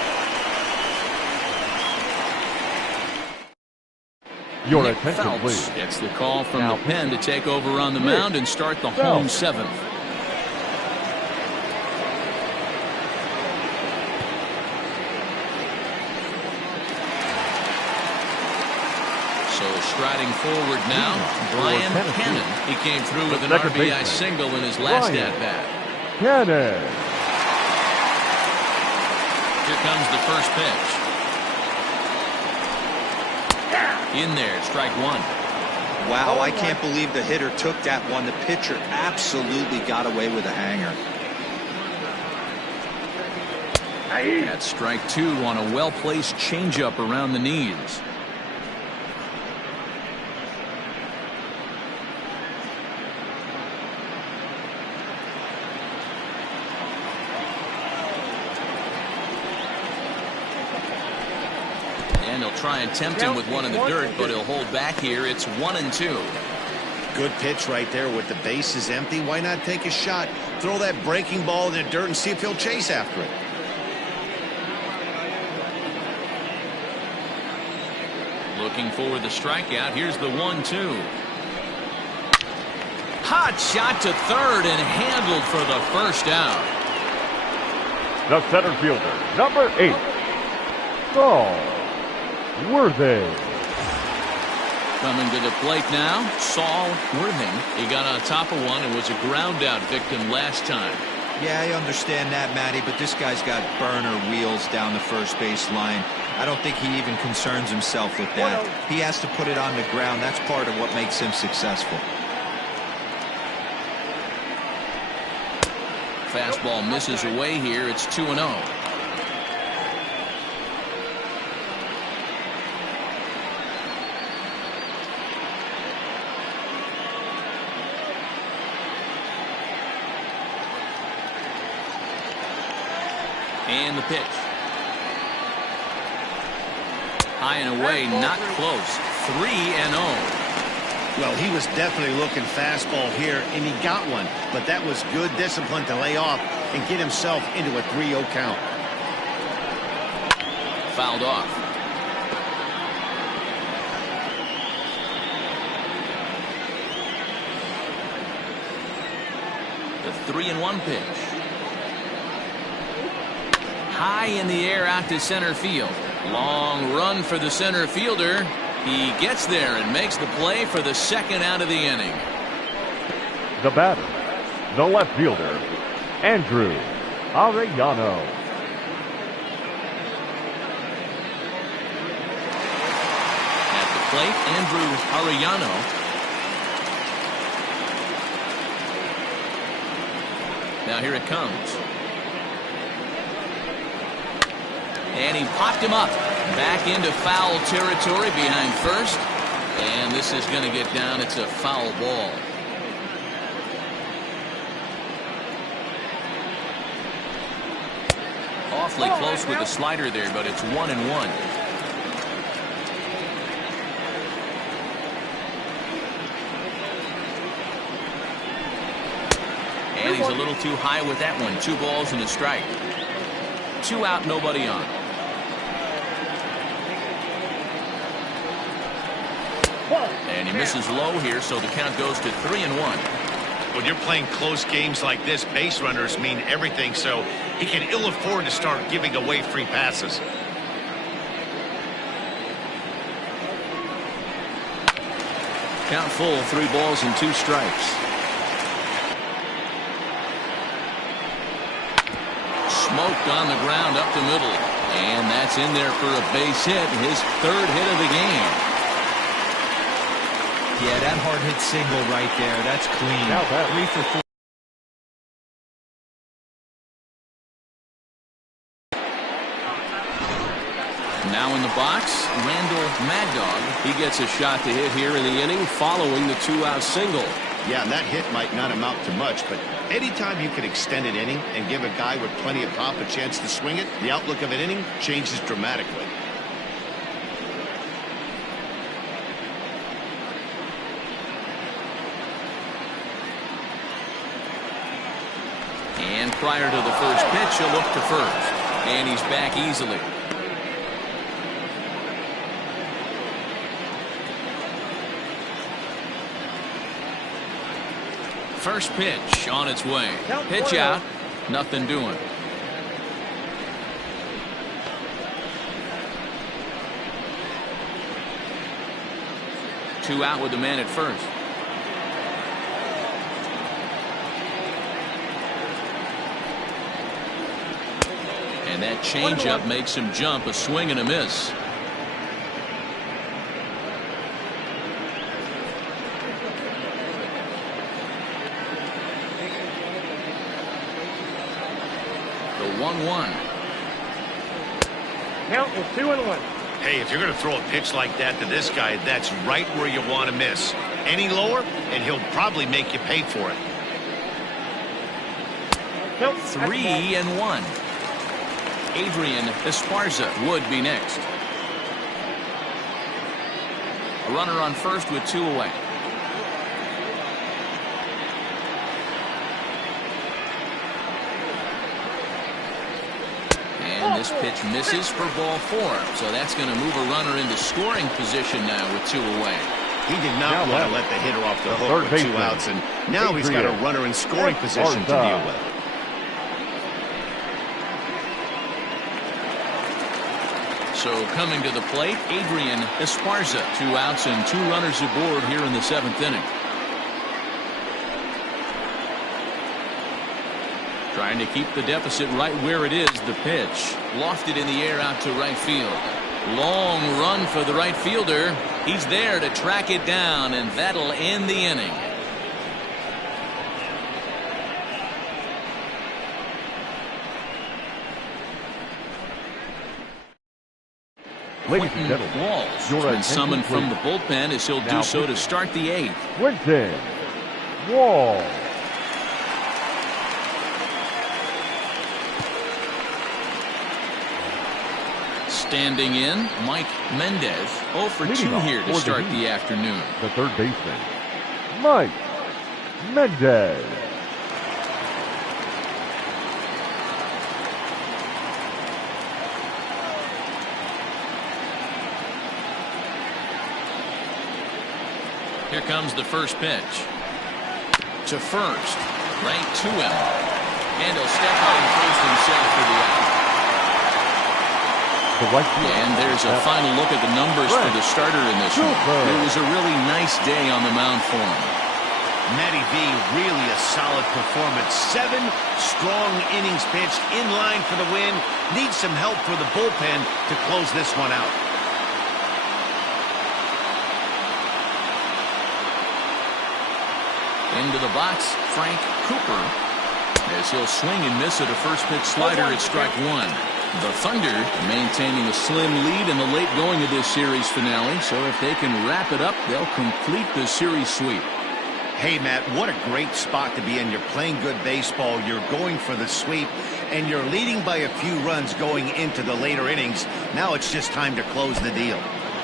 Your Nick attention, Phelps please. gets the call from Now, the pen to take over on the Nick mound and start the Phelps. home 7th. So striding forward now, Brian Tennessee. Cannon. He came through with an second RBI baseman, single in his last Brian at-bat. Cannon. Here comes the first pitch. In there, strike 1. Wow, I can't believe the hitter took that one. The pitcher absolutely got away with a hanger. That's strike 2 on a well-placed changeup around the knees. And he'll try and tempt him with one in the dirt, but he'll hold back here. It's 1-2. Good pitch right there with the bases empty. Why not take a shot? Throw that breaking ball in the dirt and see if he'll chase after it. Looking for the strikeout. Here's the 1-2. Hot shot to third and handled for the first out. The center fielder, number 8, Saul Worthing. Coming to the plate now, Saul Worthing. He got on top of one and was a ground out victim last time. Yeah, I understand that, Matty, but this guy's got burner wheels down the first base line. I don't think he even concerns himself with that. He has to put it on the ground. That's part of what makes him successful. Fastball misses away here. It's 2-0. And the pitch. High and away, not close. 3-0. Well, he was definitely looking fastball here, and he got one. But that was good discipline to lay off and get himself into a 3-0 count. Fouled off. The 3-1 pitch. High in the air out to center field. Long run for the center fielder. He gets there and makes the play for the second out of the inning. The batter, the left fielder, Andrew Arellano. At the plate, Andrew Arellano. Now here it comes. And he popped him up. Back into foul territory behind first. And this is going to get down. It's a foul ball. Awfully close with the slider there, but it's 1-1. And he's a little too high with that one. 2 balls and a strike. 2 out, nobody on. And he misses low here, so the count goes to 3-1. When you're playing close games like this, base runners mean everything, so he can ill afford to start giving away free passes. Count full, 3 balls and 2 strikes. Smoked on the ground up the middle. And that's in there for a base hit, his 3rd hit of the game. Yeah, that hard hit single right there. That's clean. 3 for 4. Now in the box, Randall Mad Dog. He gets a shot to hit here in the inning following the 2-out single. Yeah, and that hit might not amount to much, but anytime you can extend an inning and give a guy with plenty of pop a chance to swing it, the outlook of an inning changes dramatically. And prior to the first pitch, he'll look to first. And he's back easily. First pitch on its way. Pitch out. Nothing doing. Two out with the man at first. And that changeup makes him jump. A swing and a miss. The 1-1. Count is 2-1. Hey, if you're going to throw a pitch like that to this guy, that's right where you want to miss. Any lower, and he'll probably make you pay for it. 3-1. Adrian Esparza would be next. A runner on first with 2 away. And this pitch misses for ball 4. So that's going to move a runner into scoring position now with 2 away. He did not want to let the hitter off the hook with 2 outs, and now he's got a runner in scoring position to deal with. So coming to the plate, Adrian Esparza. 2 outs and 2 runners aboard here in the 7th inning. Trying to keep the deficit right where it is. The pitch lofted in the air out to right field. Long run for the right fielder. He's there to track it down, and that'll end the inning. Ladies and gentlemen, Walls your has been summoned attention, from the bullpen as he'll do so to start the 8th. Quinton Wall. Standing in, Mike Mendez. 0 for 2 Leading off here to for the start Heat, the afternoon. the third baseman, Mike Mendez. Here comes the first pitch. To first. Right to him. And he'll step out and first himself for the out. And there's a final look at the numbers for the starter in this one. It was a really nice day on the mound for him. Matty V, really a solid performance. 7 strong innings pitched, in line for the win. Needs some help for the bullpen to close this one out. Into the box, Frank Cooper. As he'll swing and miss at a first pitch slider at strike 1. The Thunder maintaining a slim lead in the late going of this series finale. So if they can wrap it up, they'll complete the series sweep. Hey, Matt, what a great spot to be in. You're playing good baseball. You're going for the sweep, and you're leading by a few runs going into the later innings. Now it's just time to close the deal.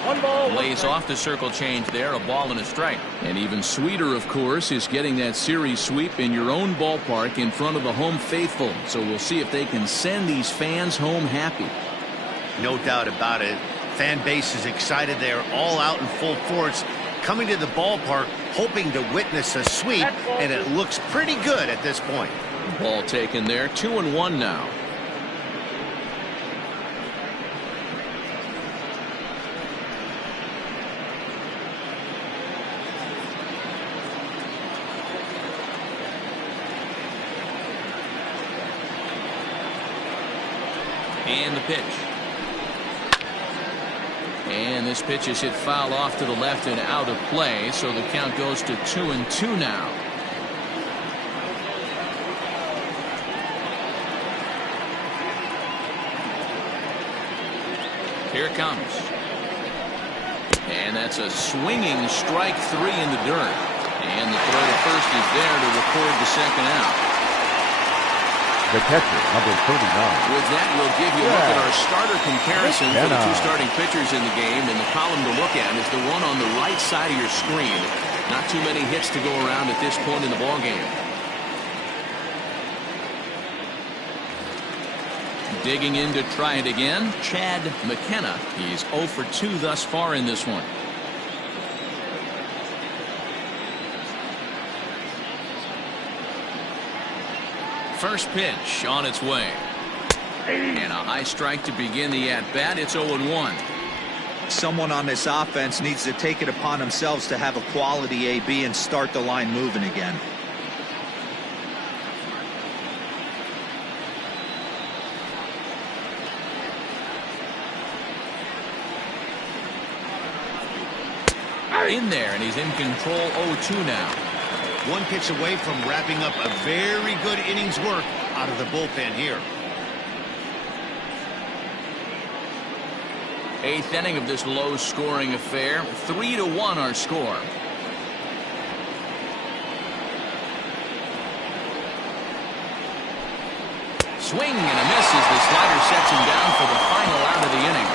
1 ball. Lays off the circle change there, a ball and a strike. And even sweeter, of course, is getting that series sweep in your own ballpark in front of the home faithful. So we'll see if they can send these fans home happy. No doubt about it. Fan base is excited. They're all out in full force, coming to the ballpark, hoping to witness a sweep, and it looks pretty good at this point. Ball taken there, 2-1 now. And the pitch. And this pitch is hit foul off to the left and out of play, so the count goes to 2-2 now. Here it comes. And that's a swinging strike 3 in the dirt. And the throw to first is there to record the second out. The catcher, number 39. With that, we'll give you a look at our starter comparison for the 2 starting pitchers in the game. And the column to look at is the one on the right side of your screen. Not too many hits to go around at this point in the ballgame. Digging in to try it again, Chad McKenna. He's 0 for 2 thus far in this one. First pitch on its way. And a high strike to begin the at-bat. It's 0-1. Someone on this offense needs to take it upon themselves to have a quality AB and start the line moving again. In there, and he's in control. 0-2 now. One pitch away from wrapping up a very good innings work out of the bullpen here. 8th inning of this low-scoring affair. 3-1 our score. Swing and a miss as the slider sets him down for the final out of the inning.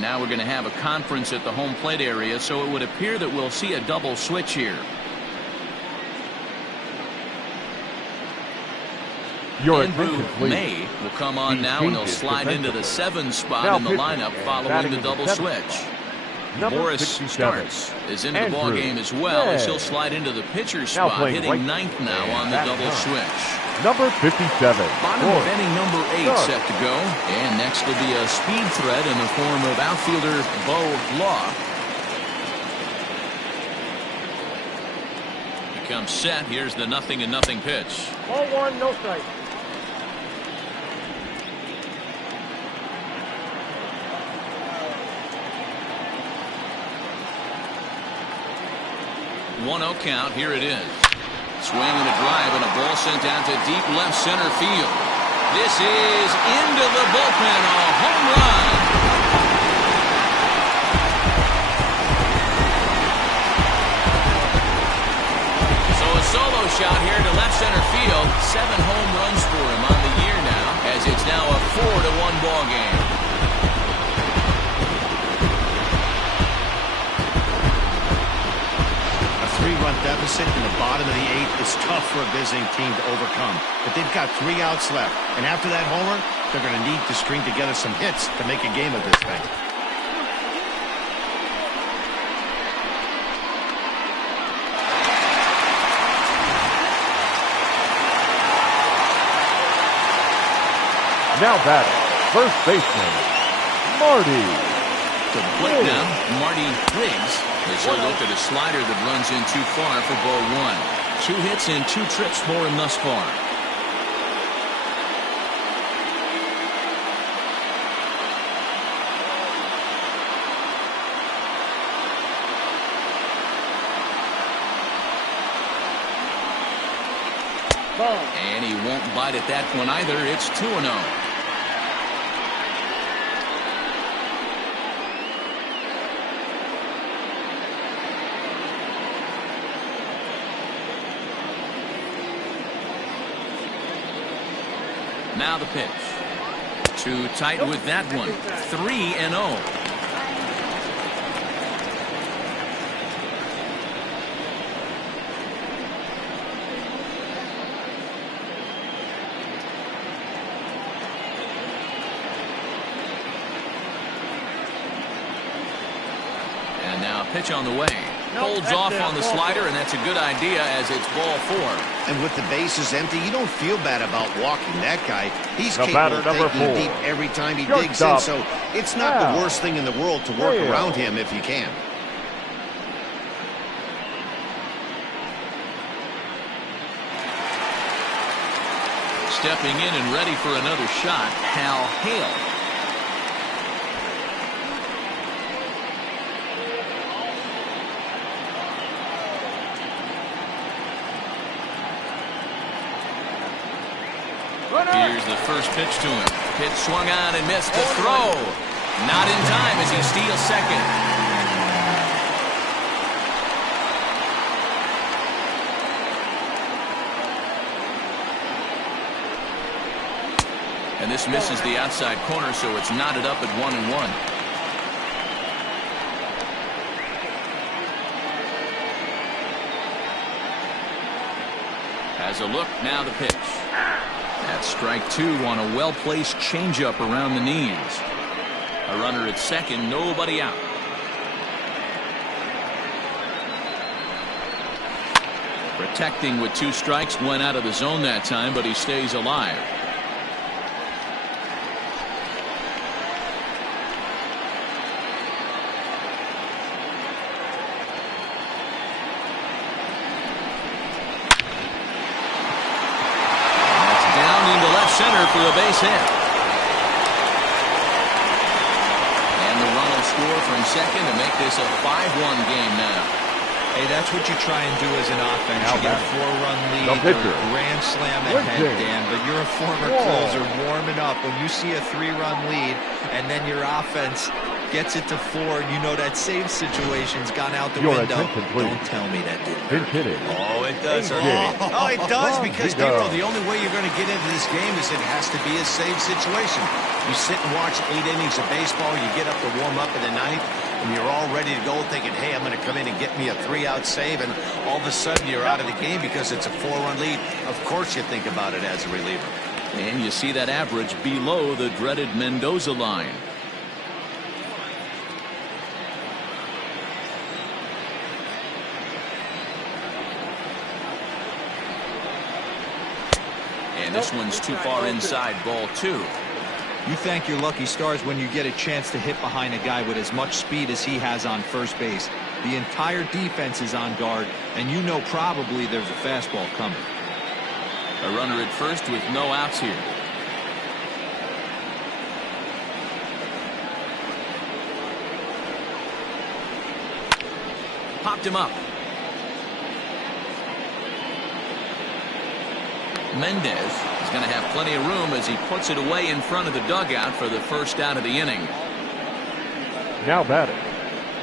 Now we're going to have a conference at the home plate area, so it would appear that we'll see a double switch here. Andrew May will come on now, and he'll slide into the 7 spot in the lineup following the double switch. Boris Starks is into the ball game as well, as he'll slide into the pitcher spot, hitting 9th now on the double switch. Number 57. Bottom of inning number 8 set to go. And next will be a speed threat in the form of outfielder Bo Law. He comes set. Here's the 0-0 pitch. Ball 1, no strike. One 0 count. Here it is. Swing and a drive and a ball sent out to deep left center field. This is into the bullpen, a home run. solo shot here to left center field. 7 home runs for him on the year now, as it's now a 4-1 ball game. A 3-run deficit in the bottom of the 8th is tough for a visiting team to overcome. But they've got 3 outs left. And after that homer, they're going to need to string together some hits to make a game of this thing. Now batting, first baseman, Marty. To the plate now, Marty Riggs. As he'll look at a slider that runs in too far for ball 1. 2 hits and 2 trips for him thus far. And he won't bite at that one either. It's 2-0. Now the pitch. Too tight with that one. 3-0. Pitch on the way. Holds off on the slider, and that's a good idea as it's ball 4. And with the bases empty, you don't feel bad about walking that guy. He's The capable batter, of number taking 4. it deep every time he Short digs stop. in, so it's not Wow. the worst thing in the world to work Real. around him if you can. Stepping in and ready for another shot, Hal Hale. Here's the first pitch to him. Pitch swung on and missed. The throw. Not in time as he steals second. And this misses the outside corner, so it's knotted up at 1-1. Has a look, now the pitch. That's strike 2 on a well-placed changeup around the knees. A runner at second, nobody out. Protecting with 2 strikes, went out of the zone that time, but he stays alive. Center for a base hit. And the run will score from second to make this a 5-1 game now. Hey, that's what you try and do as an offense. Now You get a back. 4-run lead, The pitcher. or grand slam Woodson. ahead, Dan, but you're a former Whoa. closer warming up. When you see a 3-run lead and then your offense gets it to 4 and you know that save situation's gone out the Your window, attention, please. don't tell me that didn't Pinch hurt. hitting. Oh, it does. AJ. Oh, it does because, He does. Nero, the only way you're going to get into this game is it has to be a save situation. You sit and watch 8 innings of baseball, you get up to warm up in the 9th, and you're all ready to go thinking, hey, I'm going to come in and get me a 3-out save, and all of a sudden you're out of the game because it's a 4-run lead. Of course you think about it as a reliever. And you see that average below the dreaded Mendoza line. And this one's too far inside, ball 2. You thank your lucky stars when you get a chance to hit behind a guy with as much speed as he has on first base. The entire defense is on guard, and you know probably there's a fastball coming. A runner at first with no outs here. Popped him up. Mendez is going to have plenty of room as he puts it away in front of the dugout for the first out of the inning. Now batting,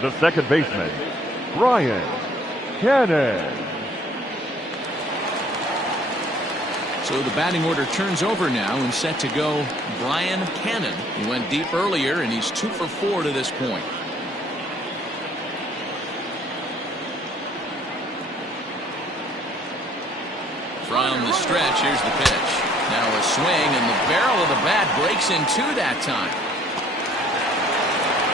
the second baseman, Brian Cannon. So the batting order turns over now and set to go Brian Cannon. He went deep earlier and he's 2 for 4 to this point. From the stretch, here's the pitch. Now a swing, and the barrel of the bat breaks in two that time.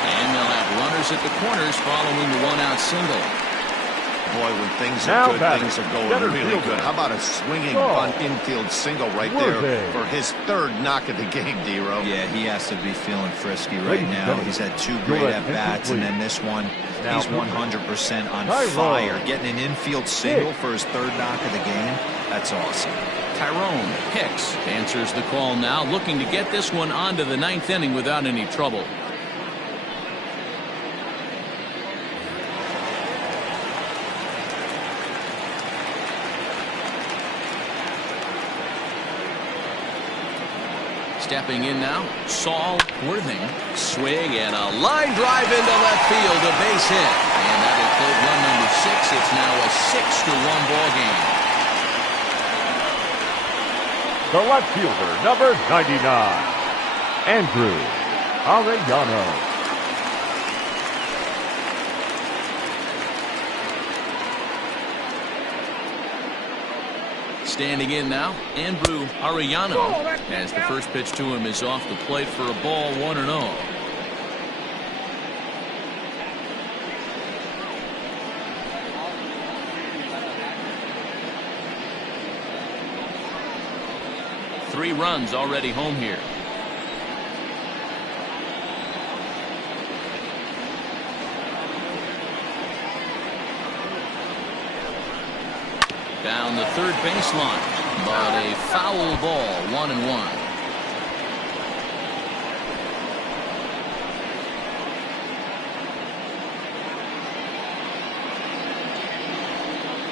And they'll have runners at the corners following the one-out single. Boy, when things are good, things are going really good. How about a swinging bunt infield single right there for his third knock of the game, D-Row? Yeah, he has to be feeling frisky right now. He's had 2 great at-bats, and then this one, he's 100% on fire. Getting an infield single for his third knock of the game, that's awesome. Tyrone Hicks answers the call now, looking to get this one onto the 9th inning without any trouble. Stepping in now, Saul Worthing. Swing and a line drive into left field, a base hit. And that will play run number 6. It's now a 6-1 ball game. The left fielder, number 99, Andrew Arellano. Standing in now, Andrew Arellano, as the first pitch to him is off the plate for a ball, 1-0. Three runs already home here. Down the third baseline, but a foul ball, 1-1.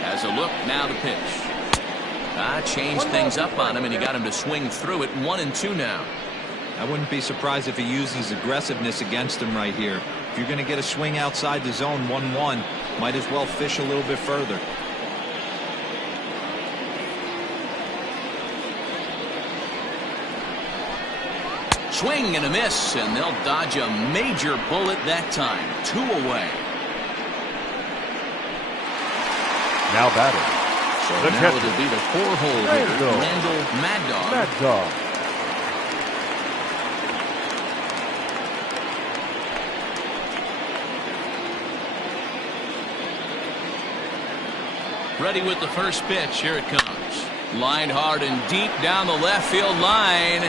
Has a look, now the pitch. Changed things up on him, and he got him to swing through it. 1-2 now. I wouldn't be surprised if he uses aggressiveness against him right here. If you're going to get a swing outside the zone, 1-1, might as well fish a little bit further. Swing and a miss, and they'll dodge a major bullet that time. 2 away. Now batting. So now it'll be the 4-hole hitter, Randall Mad Dog. Mad Dog. Ready with the first pitch. Here it comes. Lined hard and deep down the left field line,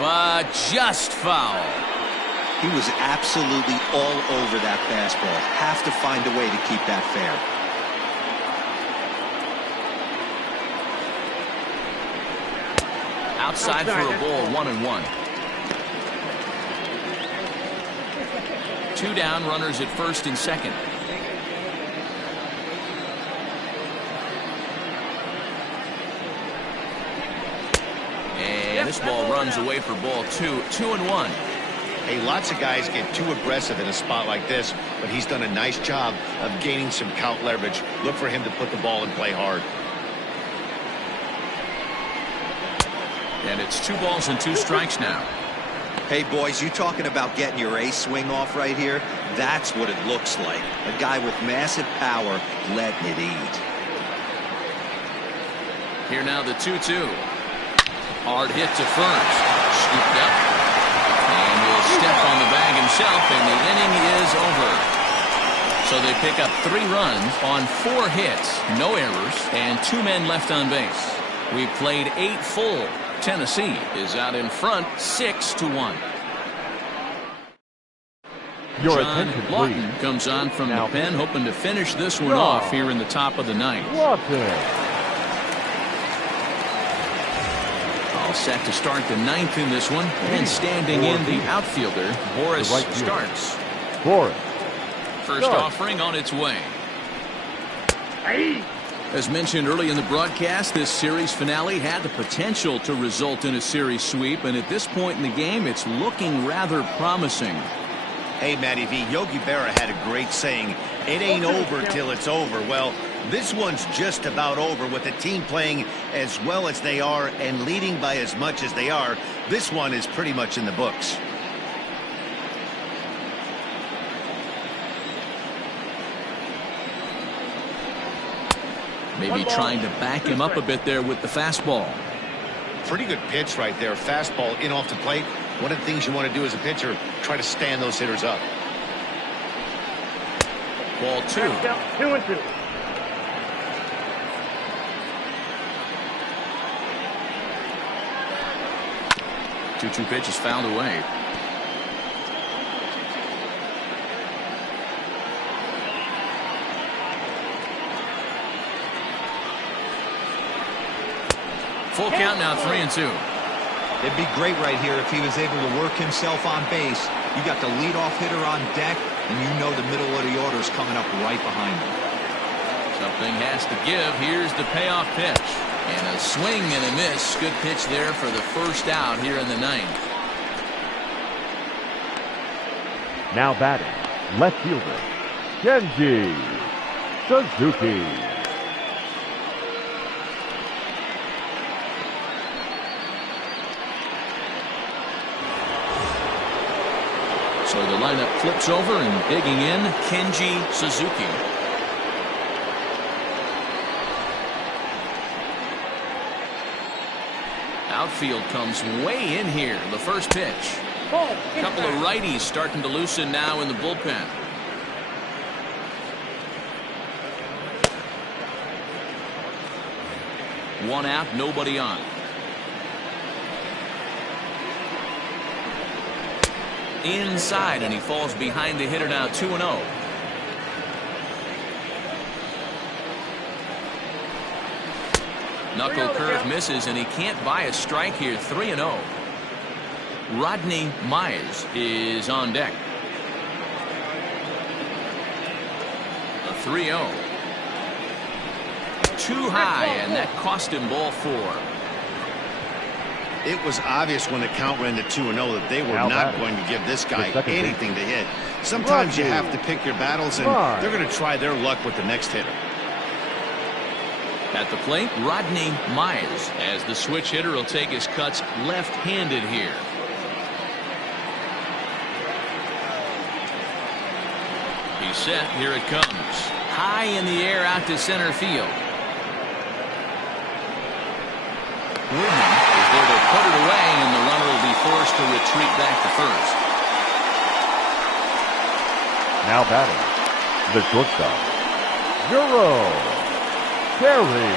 but just foul. He was absolutely all over that fastball. Have to find a way to keep that fair. Outside for a ball, 1-1. 2 down, runners at first and second. And this ball runs away for ball 2. 2-1. Hey, lots of guys get too aggressive in a spot like this, but he's done a nice job of gaining some count leverage. Look for him to put the ball and play hard. And it's 2 balls and 2 strikes now. Hey, boys, you talking about getting your ace swing off right here? That's what it looks like. A guy with massive power letting it eat. Here now the 2-2. Hard hit to first. Scooped up. And will step on the bag himself, and the inning is over. So they pick up 3 runs on 4 hits, no errors, and 2 men left on base. We've played 8 full. Tennessee is out in front, 6-1. Your John attention, Lawton please. comes on from Now, the pen, hoping to finish this one off here in the top of the 9th. Lawton. All set to start the 9th in this one. And standing in the outfielder, Boris The right fielder. starts. Boris. First Start. offering on its way. As mentioned early in the broadcast, this series finale had the potential to result in a series sweep, and at this point in the game, it's looking rather promising. Hey, Matty V, Yogi Berra had a great saying, it ain't over till it's over. Well, this one's just about over with the team playing as well as they are and leading by as much as they are. This one is pretty much in the books. Maybe trying to back him up a bit there with the fastball. Pretty good pitch right there. Fastball in off the plate. One of the things you want to do as a pitcher, try to stand those hitters up. Ball 2. 2-2. 2-2 pitch is fouled away. Full count now, 3-2. It'd be great right here if he was able to work himself on base. You got the leadoff hitter on deck, and you know the middle of the order is coming up right behind him. Something has to give. Here's the payoff pitch. And a swing and a miss. Good pitch there for the first out here in the ninth. Now batting, left fielder, Kenji Suzuki. So the lineup flips over and digging in, Kenji Suzuki. Outfield comes way in here. The first pitch. A couple of righties starting to loosen now in the bullpen. One out, nobody on. Inside, and he falls behind the hitter now, 2-0. Knuckle curve misses, and he can't buy a strike here, 3-0. Rodney Mize is on deck. A 3-0. Too high, and that cost him ball 4. It was obvious when the count ran to 2-0 that they were not going to give this guy anything to hit. Sometimes you have to pick your battles, and they're going to try their luck with the next hitter. At the plate, Rodney Mize, as the switch hitter will take his cuts left-handed here. He's set. Here it comes. High in the air out to center field. Woodman is there to put it away, and the runner will be forced to retreat back to first. Now batting, the shortstop, Jerome Terry.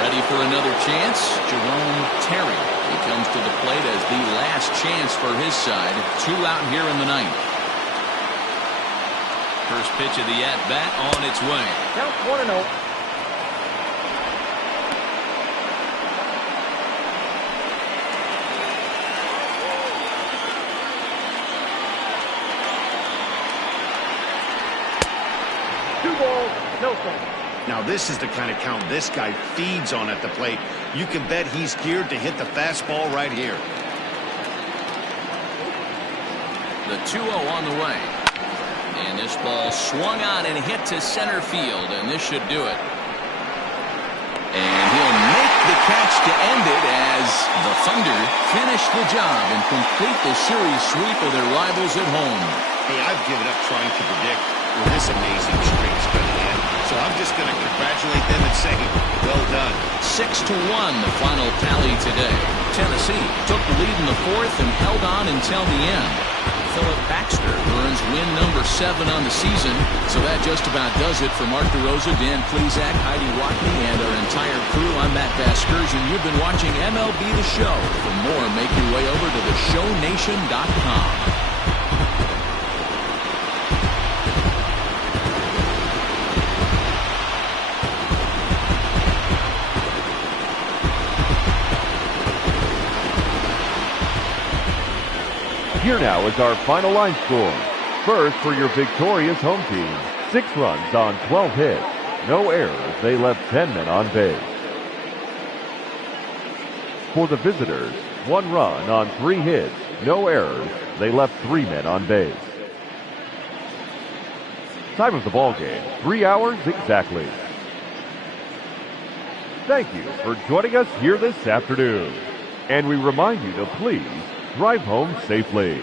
Ready for another chance, Jerome Terry. He comes to the plate as the last chance for his side. 2 out here in the ninth. First pitch of the at-bat on its way. Count 1-0. No strike. Now this is the kind of count this guy feeds on at the plate. You can bet he's geared to hit the fastball right here. The 2-0 on the way. And this ball swung on and hit to center field, and this should do it. And he'll make the catch to end it as the Thunder finish the job and complete the series sweep of their rivals at home. Hey, I've given up trying to predict where this amazing streak's going to end. So I'm just going to congratulate them and say, well done. 6-1, the final tally today. Tennessee took the lead in the fourth and held on until the end. Philip Baxter earns win number 7 on the season. So that just about does it for Mark DeRosa, Dan Plesac, Heidi Watney, and our entire crew. I'm Matt Vasgersian. You've been watching MLB The Show. For more, make your way over to theshownation.com. Here now is our final line score. First, for your victorious home team, 6 runs on 12 hits. No errors. They left 10 men on base. For the visitors, 1 run on 3 hits. No errors. They left 3 men on base. Time of the ball game, 3 hours exactly. Thank you for joining us here this afternoon. And we remind you to please drive home safely.